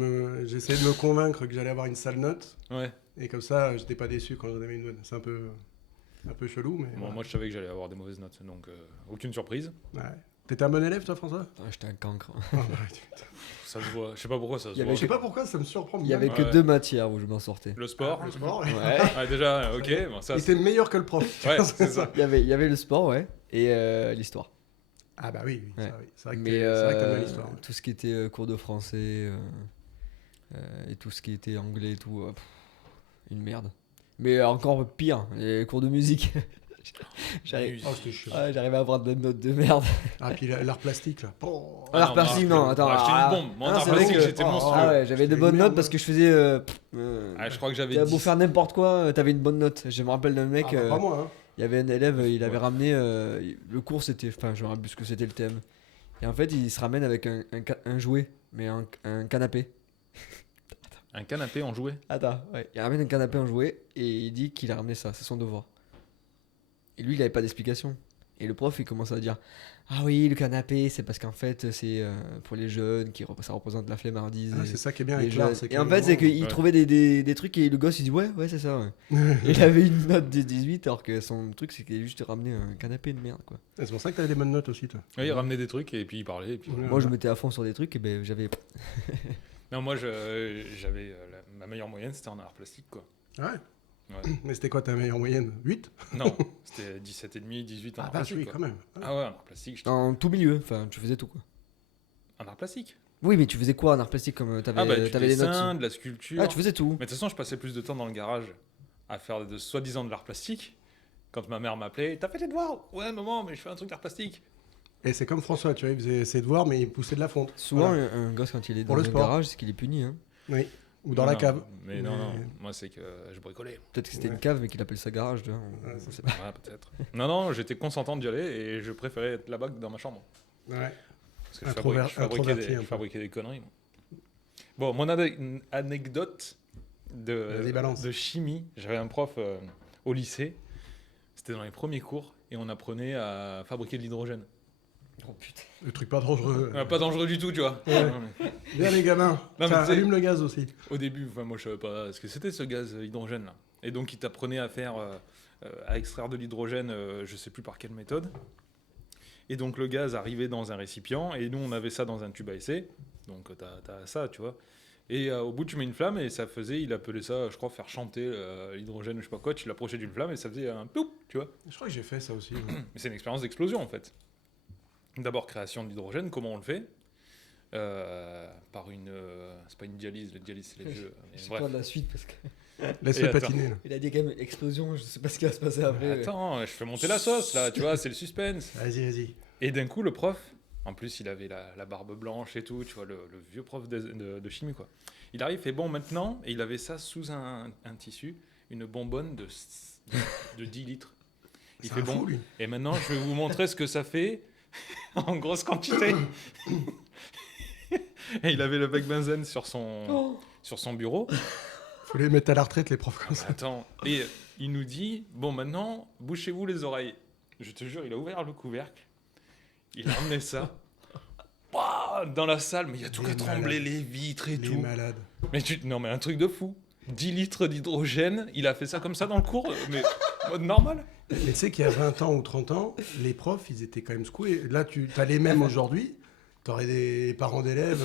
J'essayais de me convaincre que j'allais avoir une sale note. Ouais. Et comme ça, j'étais pas déçu quand j'en avais une bonne. C'est un peu chelou, mais. Bon, voilà. moi, je savais que j'allais avoir des mauvaises notes, donc aucune surprise. Ouais. T'étais un bon élève, toi, François? Ah, j'étais un cancre. Ah, bah, putain. Ça se voit. Je sais pas pourquoi ça se Il y avait voit. Je sais pas pourquoi, ça me surprend. Il y avait bien. que Ouais. 2 matières où je m'en sortais. Le sport. Le sport, ouais. Ouais. Ouais, déjà, ok. Bon, ça, Il était meilleur que le prof. Ouais, c'est ça. Il y avait le sport, ouais, et l'histoire. Ah bah oui, Ouais. ça, oui. C'est vrai que Mais c'est vrai que t'aimes bien l'histoire. Ouais. tout ce qui était cours de français et tout ce qui était anglais et tout, une merde. Mais encore pire, les cours de musique. J'arrive- Oh, c'était chiant. J'arrivais à avoir des notes de merde. Ah, puis l'art plastique, là. Oh. L'art non, plastique, moi, non, attends. j'étais une bombe. Moi, en non, art c'est vrai plastique, que- j'étais monstrueux. Ah ouais, j'avais J'étais de bonnes une notes merde, parce moi. que je faisais. Ah, je crois que j'avais T'as beau 10. faire n'importe quoi, t'avais une bonne note. Je me rappelle d'un mec, Ah, bah, pas moi, hein. il y avait un élève, il avait Ouais. ramené. Le cours, c'était. Enfin, je me rappelle plus ce que c'était le thème. Et en fait, il se ramène avec un jouet, mais un canapé. Un canapé en jouet. Attends, ouais. Il ramène un canapé en jouet et il dit qu'il a ramené ça, c'est son devoir. Et lui, il avait pas d'explication. Et le prof, il commence à dire: ah oui, le canapé, c'est parce qu'en fait, c'est pour les jeunes, ça représente la flemmardise. Ah, c'est ça qui est bien les avec l'art. jeunes. c'est Et en fait, c'est qu'il Ouais. trouvait des trucs et le gosse, il dit: ouais, c'est ça. Ouais. Et il avait une note de 18, alors que son truc, c'est qu'il a juste ramené un canapé de merde, quoi. C'est pour ça que t'avais des bonnes notes aussi, toi. Ouais, il ramenait des trucs et puis il parlait. Et puis... Ouais. Moi, je mettais à fond sur des trucs et ben j'avais. Non, moi, j'avais ma meilleure moyenne, c'était en art plastique, quoi. Ouais. Ouais. Mais c'était quoi ta meilleure moyenne? 8? Non, c'était 17,5, 18 en Ah, art bah plastique. oui, quoi. quand même. Ah ouais, en art plastique. En tout milieu, enfin, tu faisais tout, quoi. En art plastique. Oui, mais tu faisais quoi en art plastique comme t'avais Ah bah, du t'avais des notes dessin, de la sculpture. Ah, tu faisais tout. Mais de toute façon, je passais plus de temps dans le garage à faire de soi-disant de l'art plastique. Quand ma mère m'appelait, t'as fait tes devoirs? Ouais, maman, mais je fais un truc d'art plastique. Et c'est comme François, tu vois, il faisait ses devoirs, mais il poussait de la fonte. Souvent, Voilà. un gosse, quand il est Pour dans le un sport. garage, c'est qu'il est puni. Hein. Oui. Ou dans la Non, cave. Mais non, non, Mais- moi c'est que je bricolais. Peut-être que c'était Ouais. une cave, mais qu'il appelle ça garage. Tu vois, Ouais, on c'est sait pas. Ouais, peut-être. Non, non, j'étais consentant d'y aller et je préférais être là-bas que dans ma chambre. Ouais. Parce que Introverti un je peu. fabriquais des conneries. Moi. Bon, mon anecdote Vas-y, balance. de chimie, j'avais un prof au lycée, c'était dans les premiers cours, et on apprenait à fabriquer de l'hydrogène. Oh putain. Le truc pas dangereux. Pas dangereux du tout, tu vois. Ouais. Non, mais Bien les gamins. mais Tiens, tu sais- allume le gaz aussi. au début, enfin, moi je savais pas ce que c'était ce gaz hydrogène là. Et donc il t'apprenait à faire, à extraire de l'hydrogène, je sais plus par quelle méthode. Et donc le gaz arrivait dans un récipient, et nous on avait ça dans un tube à essai. Donc t'as ça, tu vois. Et au bout tu mets une flamme et ça faisait, il appelait ça, je crois, faire chanter l'hydrogène, je sais pas quoi. Tu l'approchais d'une flamme et ça faisait un poup, tu vois. Je crois que j'ai fait ça aussi. Ouais. Mais c'est une expérience d'explosion en fait. D'abord création de l'hydrogène, comment on le fait Par une, c'est pas une dialyse, la dialyse c'est les vieux. mais J'ai bref. peur de la suite parce que Laisse-le Et attends. patiner. Là. il a dit quand même explosion. Je sais pas ce qui va se passer après. Attends, je fais monter la sauce là, tu vois, c'est le suspense. Vas-y, vas-y. Et d'un coup, le prof, en plus, il avait la barbe blanche et tout, tu vois, le vieux prof de chimie, quoi. Il arrive, fait bon maintenant, et il avait ça sous un tissu, une bonbonne de 10 litres. Il C'est fait un bon, fou, lui. et maintenant, je vais vous montrer ce que ça fait en grosse quantité. Et il avait le bec benzène sur son bureau. Faut les mettre à la retraite, les profs comme ça. Attends, et il nous dit, bon maintenant, bouchez-vous les oreilles. Je te jure, il a ouvert le couvercle, il a emmené ça. Ouah, dans la salle, mais il y a tout Les qui a tremblé, malades. les vitres et Les tout. malades. Non mais un truc de fou. 10 litres d'hydrogène, il a fait ça comme ça dans le cours, mais mode normal. Mais tu sais qu'il y a 20 ans ou 30 ans, les profs, ils étaient quand même secoués. Là, tu as les mêmes aujourd'hui. Tu aurais des parents d'élèves.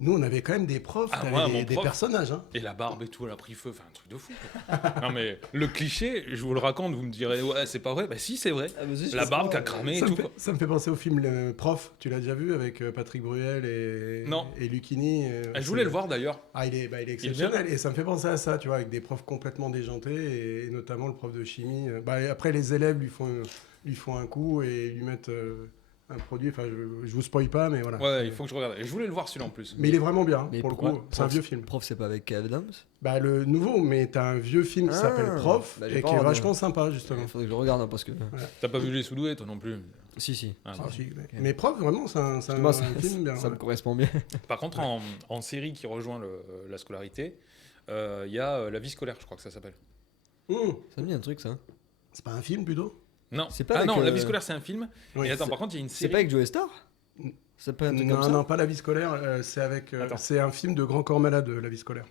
Nous, on avait quand même des profs, Ah, t'avais moi, des, mon des prof- personnages. Hein. Et la barbe et tout, elle a pris feu, enfin un truc de fou. quoi. Non mais le cliché, je vous le raconte, vous me direz ouais c'est pas vrai, bah si c'est vrai. Ah, mais si, La je barbe sais qui a pas, cramé et Ça me, tout. fait, quoi. ça me fait penser au film Le Prof. Tu l'as déjà vu avec Patrick Bruel Non. et Lucchini. Je voulais le voir d'ailleurs. Ah, il est Il est exceptionnel. Et ça me fait penser à ça, tu vois, avec des profs complètement déjantés et notamment le prof de chimie. Et après, les élèves lui font un coup et lui mettent un produit. Enfin, je vous spoil pas, mais voilà. Ouais, il faut que je regarde. Et je voulais le voir celui-là en plus. Mais il est vraiment bien, Mais pour le pourquoi coup. C'est un vieux film. Prof, c'est pas avec Kev Adams. Bah, le nouveau, mais t'as un vieux film qui Ah, s'appelle Prof bah, j'ai et pas qui est regardé. vachement sympa, justement. Il faudrait que je regarde hein, parce que. T'as pas vu les Soudoués toi non plus. Si, si. Ah, Ah, bon. si, mais Prof, vraiment, c'est un Moi, ça, film bien. ça me ouais. correspond bien. Par contre, en série qui rejoint la scolarité, il y a La vie scolaire, je crois que ça s'appelle. Ça me dit un truc, ça. C'est pas un film, plutôt Non, C'est pas ah avec, non, La vie scolaire c'est un film. Oui, Et attends, c'est- par contre, il y a une C'est série. pas avec Joe Star Mm. C'est pas un truc comme Non, ça non, pas La vie scolaire. C'est avec. Attends. C'est un film de Grand Corps Malade, La vie scolaire.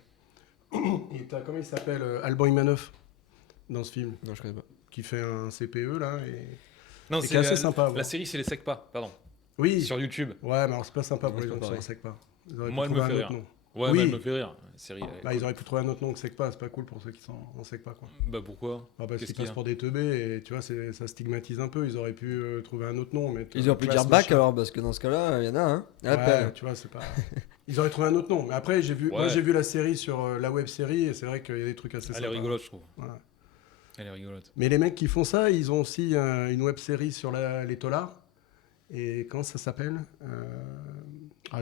Et t'as, comment il s'appelle Alban Imanov dans ce film, Non, je connais pas. qui fait un CPE là. Non, Et qui est assez sympa à voir. La série, c'est Les Secpas, pardon. Oui. Sur YouTube. Ouais, mais alors c'est pas sympa Non, pour c'est les gens pas qui pareil. sont sec pas. Ils auraient Moi, pu elle me trouver fait un autre rire. nom. Ouais, Oui. mais elle me fait rire. La série. elle est Bah, cool. ils auraient pu trouver un autre nom que sec pas. C'est pas cool pour ceux qui sont en sec pas, quoi. Bah pourquoi Ah, parce Qu'est-ce qu'ils qu'il y passent a pour des teubés et tu vois, ça stigmatise un peu. Ils auraient pu trouver un autre nom. Mais Ils auraient pu Classe dire back machin. alors, parce que dans ce cas-là, il y en a un. Ouais, Appel. tu vois, c'est pas. Ils auraient trouvé un autre nom. Mais après, moi, Ouais. j'ai vu la série sur la web série et c'est vrai qu'il y a des trucs assez Elle est sympas. rigolote, je trouve. Voilà. Elle est rigolote. Mais les mecs qui font ça, ils ont aussi une web série sur les tolards. Et comment ça s'appelle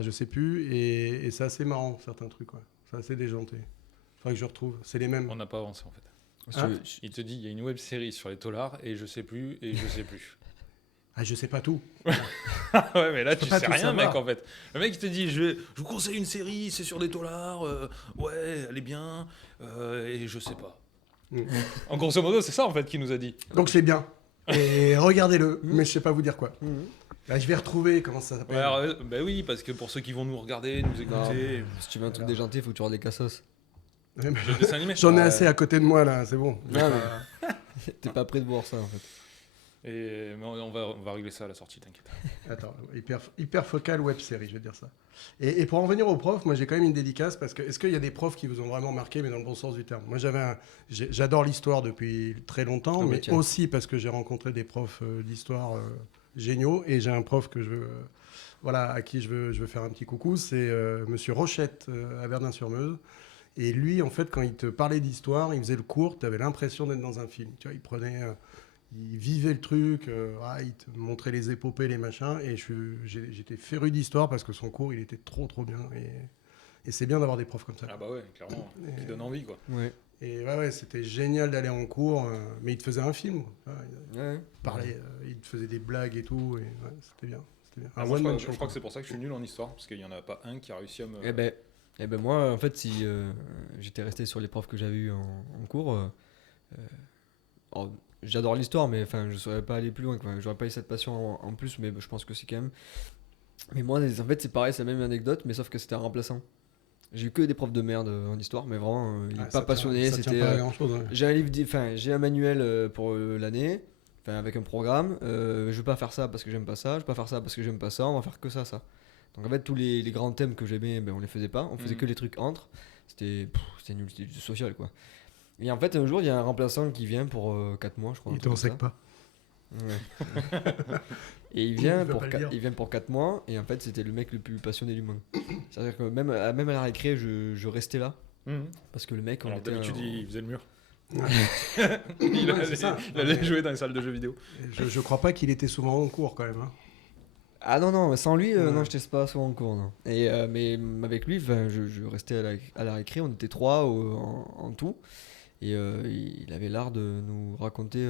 je sais plus. Et c'est assez marrant, certains trucs. Quoi. C'est assez déjanté. Faudrait que je retrouve. C'est les mêmes. On n'a pas avancé en fait. Parce que- Il te dit il y a une web série sur les tolards et je sais plus et je sais plus. Je sais pas tout. Ouais, mais là tu peux pas sais tout rien, savoir. mec, en fait. Le mec il te dit je vous conseille une série, c'est sur des tolards, ouais, elle est bien, et je sais pas. Mm. En grosso modo, c'est ça en fait qu'il nous a dit. Donc c'est bien. Et regardez-le, mais je sais pas vous dire quoi. Là, je vais retrouver comment ça s'appelle. Ouais, bah oui, parce que pour ceux qui vont nous regarder, nous Non, écouter, si tu veux un truc déjanté, il faut que tu regardes les cassos. Ouais, mais le dessin animé. J'en ai Ouais. assez à côté de moi là, c'est bon. Non, T'es pas prêt de voir ça en fait. Mais on va régler ça à la sortie, t'inquiète. Attends, hyper focal web série, je vais dire ça. Et pour en venir aux profs, moi j'ai quand même une dédicace parce que est-ce qu'il y a des profs qui vous ont vraiment marqué, mais dans le bon sens du terme? Moi j'adore l'histoire depuis très longtemps, Ah bah mais tiens. aussi parce que j'ai rencontré des profs d'histoire géniaux et j'ai un prof que à qui je veux faire un petit coucou, c'est Monsieur Rochette à Verdun-sur-Meuse. Et lui, en fait, quand il te parlait d'histoire, il faisait le cours, tu avais l'impression d'être dans un film. Tu vois, il vivait le truc, il te montrait les épopées, les machins, et j'étais féru d'histoire parce que son cours, il était trop bien. Et c'est bien d'avoir des profs comme ça. Ah bah ouais, clairement, qui donne envie quoi. Ouais. Et c'était génial d'aller en cours, mais il te faisait un film. Quoi. Ouais. Il parlait, il te faisait des blagues et tout, et c'était bien. Ah, Un moi, one-man je show, crois que c'est pour ça que je suis nul en histoire, parce qu'il y en a pas un qui a réussi à me. Eh ben moi, en fait, si j'étais resté sur les profs que j'avais eu en cours, alors, j'adore l'histoire, mais enfin, je saurais pas aller plus loin. Quoi. J'aurais pas eu cette passion en plus, mais je pense que c'est quand même. Mais moi, en fait, c'est pareil, c'est la même anecdote, mais sauf que c'était un remplaçant. J'ai eu que des profs de merde en histoire, mais vraiment, il est pas passionné. Ça tient C'était, pas à grand-chose. Ouais. j'ai un livre, j'ai un manuel pour l'année, enfin avec un programme. Je vais pas faire ça parce que j'aime pas ça. Je vais pas faire ça parce que j'aime pas ça. On va faire que ça. Donc en fait, tous les grands thèmes que j'aimais, on les faisait pas. On faisait que les trucs entre. C'était nul, c'était du social quoi. Et en fait, un jour, il y a un remplaçant qui vient pour 4 mois, je crois. Il un t'en truc sait comme pas. ça. Ouais. Et il vient, Il va pour 4 mois, et en fait, c'était le mec le plus passionné du monde. C'est-à-dire que même à la récré, je restais là. Parce que le mec, on Alors était. d'habitude, il faisait le mur. Ouais. il Ouais, c'est ça. allait jouer dans les salles de jeux vidéo. Je crois pas qu'il était souvent en cours quand même. Hein. Ah non, sans lui, Ouais. non, je teste pas souvent en cours. Non. Et, mais avec lui, je restais à la récré, on était 3 en tout. Et il avait l'art de nous raconter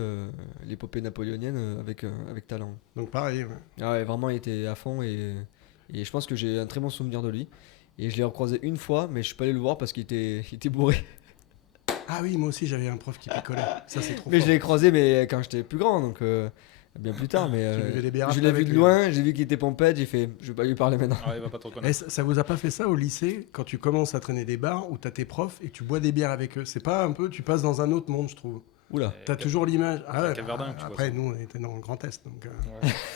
l'épopée napoléonienne avec talent. Donc pareil. Ouais. Ah ouais, vraiment, il était à fond et je pense que j'ai un très bon souvenir de lui. Et je l'ai recroisé une fois, mais je suis pas allé le voir parce qu'il était bourré. Ah oui, moi aussi j'avais un prof qui picolait. Ça c'est trop Mais fort. je l'ai croisé mais quand j'étais plus grand, donc bien plus tard. Mais Tu buvais des bières je après l'ai vu avec de lui. loin, j'ai vu qu'il était pompette, j'ai fait, je vais pas lui parler maintenant. Ah, il va pas trop Eh, connaître. ça vous a pas fait ça au lycée quand tu commences à traîner des bars où t'as tes profs et tu bois des bières avec eux? C'est pas un peu, tu passes dans un autre monde, je trouve. Oula. T'as toujours l'image. Capverdun, tu vois après, ça. nous, on était dans le Grand Est. Donc,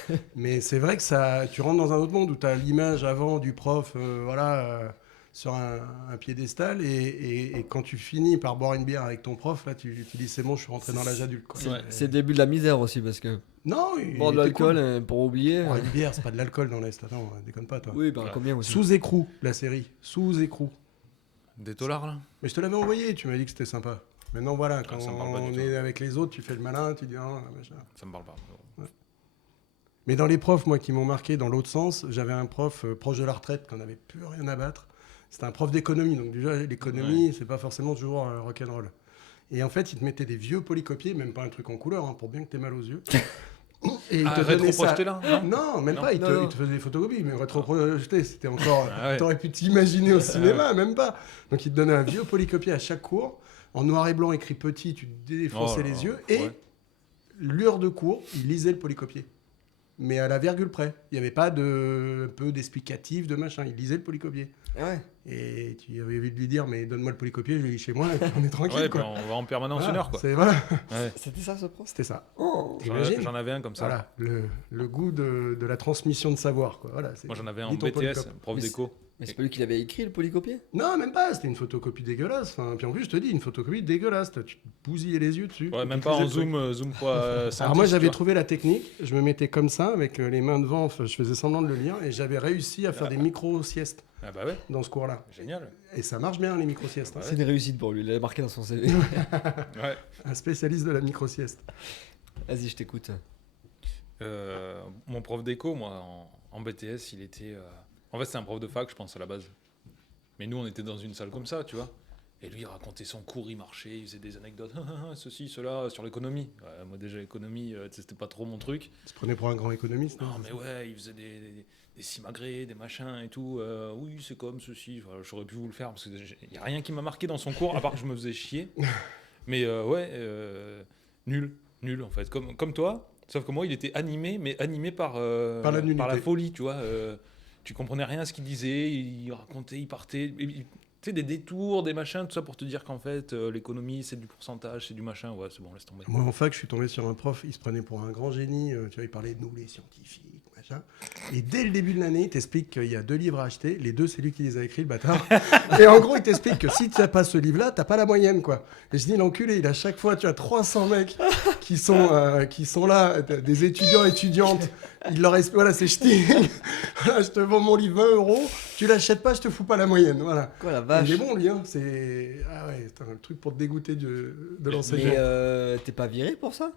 Ouais. mais c'est vrai que ça, tu rentres dans un autre monde où tu as l'image avant du prof sur un piédestal et quand tu finis par boire une bière avec ton prof, là, tu dis c'est bon, je suis rentré dans l'âge adulte. Quoi. Ouais. C'est le début de la misère aussi parce que Non, il boire de était l'alcool cool. pour oublier. Boire une bière, c'est pas de l'alcool dans l'Est. Attends, déconne pas, toi. Oui, ben Ouais. combien aussi. Sous écrou, la série. Sous écrou. Des tolards là. Mais je te l'avais envoyé, tu m'as dit que c'était sympa. Maintenant, voilà, quand ça me parle pas du on tout. est avec les autres, tu fais le malin, tu dis machin. Ça me parle pas. Mais dans les profs, moi, qui m'ont marqué dans l'autre sens, j'avais un prof proche de la retraite qu'on n'avait plus rien à battre. C'était un prof d'économie. Donc déjà, l'économie, c'est pas forcément toujours rock'n'roll. Et en fait, il te mettait des vieux polycopiés, même pas un truc en couleur, pour bien que t'aies mal aux yeux. Et il te donnait ça. rétro-projeté là, non? Non, même Non. pas. Il Non. te faisait des photocopies, mais rétro-projeté, c'était encore... Ah ouais. T'aurais pu t'imaginer au cinéma, même pas. Donc il te donnait un vieux polycopier à chaque cours, en noir et blanc écrit petit, tu te défonçais Oh là les là, yeux, et ouais. l'heure de cours, il lisait le polycopier. Mais à la virgule près. Il n'y avait pas de peu d'explicatif, de machin. Il lisait le polycopier. Ouais. Et tu avais envie de lui dire, mais donne-moi le polycopier, je le lis chez moi, et puis on est tranquille. Ouais, quoi. puis on va en permanence Voilà, une heure quoi. Voilà, Ouais. C'était ça ce prof. c'était ça. Oh. T'imagines J'en avais un comme ça. Voilà, le goût de la transmission de savoir. Quoi. Voilà, c'est- Moi j'en avais un en lis ton BTS, polycope. prof Mais d'éco. Mais c'est pas lui qui l'avait écrit le polycopier. Non, même pas, c'était une photocopie dégueulasse. Enfin, puis en plus, je te dis, une photocopie dégueulasse. Tu te bousillais les yeux dessus. Ouais, Tu même te pas lisais en le truc. zoom fois 110. Alors moi, j'avais tu vois. trouvé la technique. Je me mettais comme ça, avec les mains devant. Enfin, je faisais semblant de le lire. Et j'avais réussi à faire des micro-siestes. Ah bah ouais, dans ce cours-là. génial. Et ça marche bien, les micro-siestes. Ouais. C'est une réussite pour lui, il l'a marqué dans son CV. Ouais. Un spécialiste de la micro-sieste. Vas-y, je t'écoute. Mon prof d'éco, moi, en BTS, il était... En fait, c'est un prof de fac, je pense, à la base. Mais nous, on était dans une salle comme ça, tu vois. Et lui, il racontait son cours, il marchait, il faisait des anecdotes, ceci, cela, sur l'économie. Ouais, moi, déjà, l'économie, c'était pas trop mon truc. Tu te prenais pour un grand économiste. Non, mais ouais, il faisait des simagrées, des machins et tout. Oui, c'est comme ceci. Enfin, j'aurais pu vous le faire parce qu'il n'y a rien qui m'a marqué dans son cours, à part que je me faisais chier. Mais nul en fait. Comme toi, sauf que moi, il était animé, mais animé par la nullité. par la folie, tu vois. Tu comprenais rien à ce qu'il disait, il racontait, il partait. Tu sais, des détours, des machins, tout ça pour te dire qu'en fait, l'économie, c'est du pourcentage, c'est du machin. Ouais, c'est bon, laisse tomber. Moi, en fac, je suis tombé sur un prof, il se prenait pour un grand génie. Tu vois, il parlait de nous, les scientifiques, machin. Et dès le début de l'année, il t'explique qu'il y a 2 livres à acheter. Les 2, c'est lui qui les a écrits, le bâtard. Et en gros, il t'explique que si tu n'as pas ce livre-là, tu n'as pas la moyenne, quoi. Et je dis, l'enculé, il a chaque fois, tu as 300 mecs qui sont là, des étudiants, étudiantes. Il leur explique, voilà, c'est ch'ti. Voilà, je te vends mon livre 20 €. Tu l'achètes pas, je te fous pas la moyenne. Voilà. Quoi la vache? Il est bon, lui, hein. C'est un truc pour te dégoûter de l'enseignement. Mais t'es pas viré pour ça?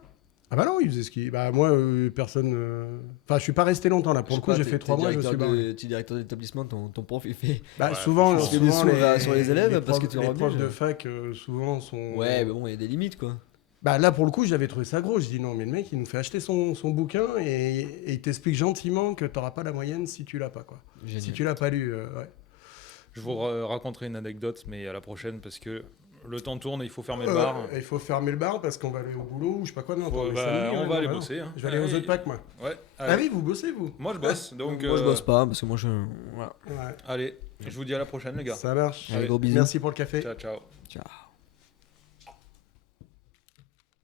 Ah bah non, il faisait ce qu'il... Bah moi, personne... Enfin, je suis pas resté longtemps là. Pour le coup, j'ai fait 3 mois, je me suis barré. Tu es directeur d'établissement, ton prof, il fait... Bah Ouais, souvent, parce qu'il y a des souvent sous sur les élèves, parce que tu les leur profs obliges. de fac, souvent, sont... Ouais, mais bon, il y a des limites, quoi. Bah là, pour le coup, j'avais trouvé ça gros. Je dis non, mais le mec, il nous fait acheter son bouquin et il t'explique gentiment que t'auras pas la moyenne si tu l'as pas, quoi. Génial. Si tu l'as pas lu, ouais. Je vous raconterai une anecdote, mais à la prochaine, parce que le temps tourne et il faut fermer le bar. Il faut fermer le bar parce qu'on va aller au boulot ou je sais pas quoi. Non, Faut- mais bah, samedi, on ouais, va aller non, bosser. Hein. Je vais aller aux autres packs, moi. Ouais, Ah allez. oui, vous bossez, vous? Moi, je bosse. Donc, Moi, je bosse pas, parce que moi, je... Voilà. Ouais. Allez, je vous dis à la prochaine, les gars. Ça marche. Allez, gros bisous. Merci pour le café. Ciao, ciao. Ciao.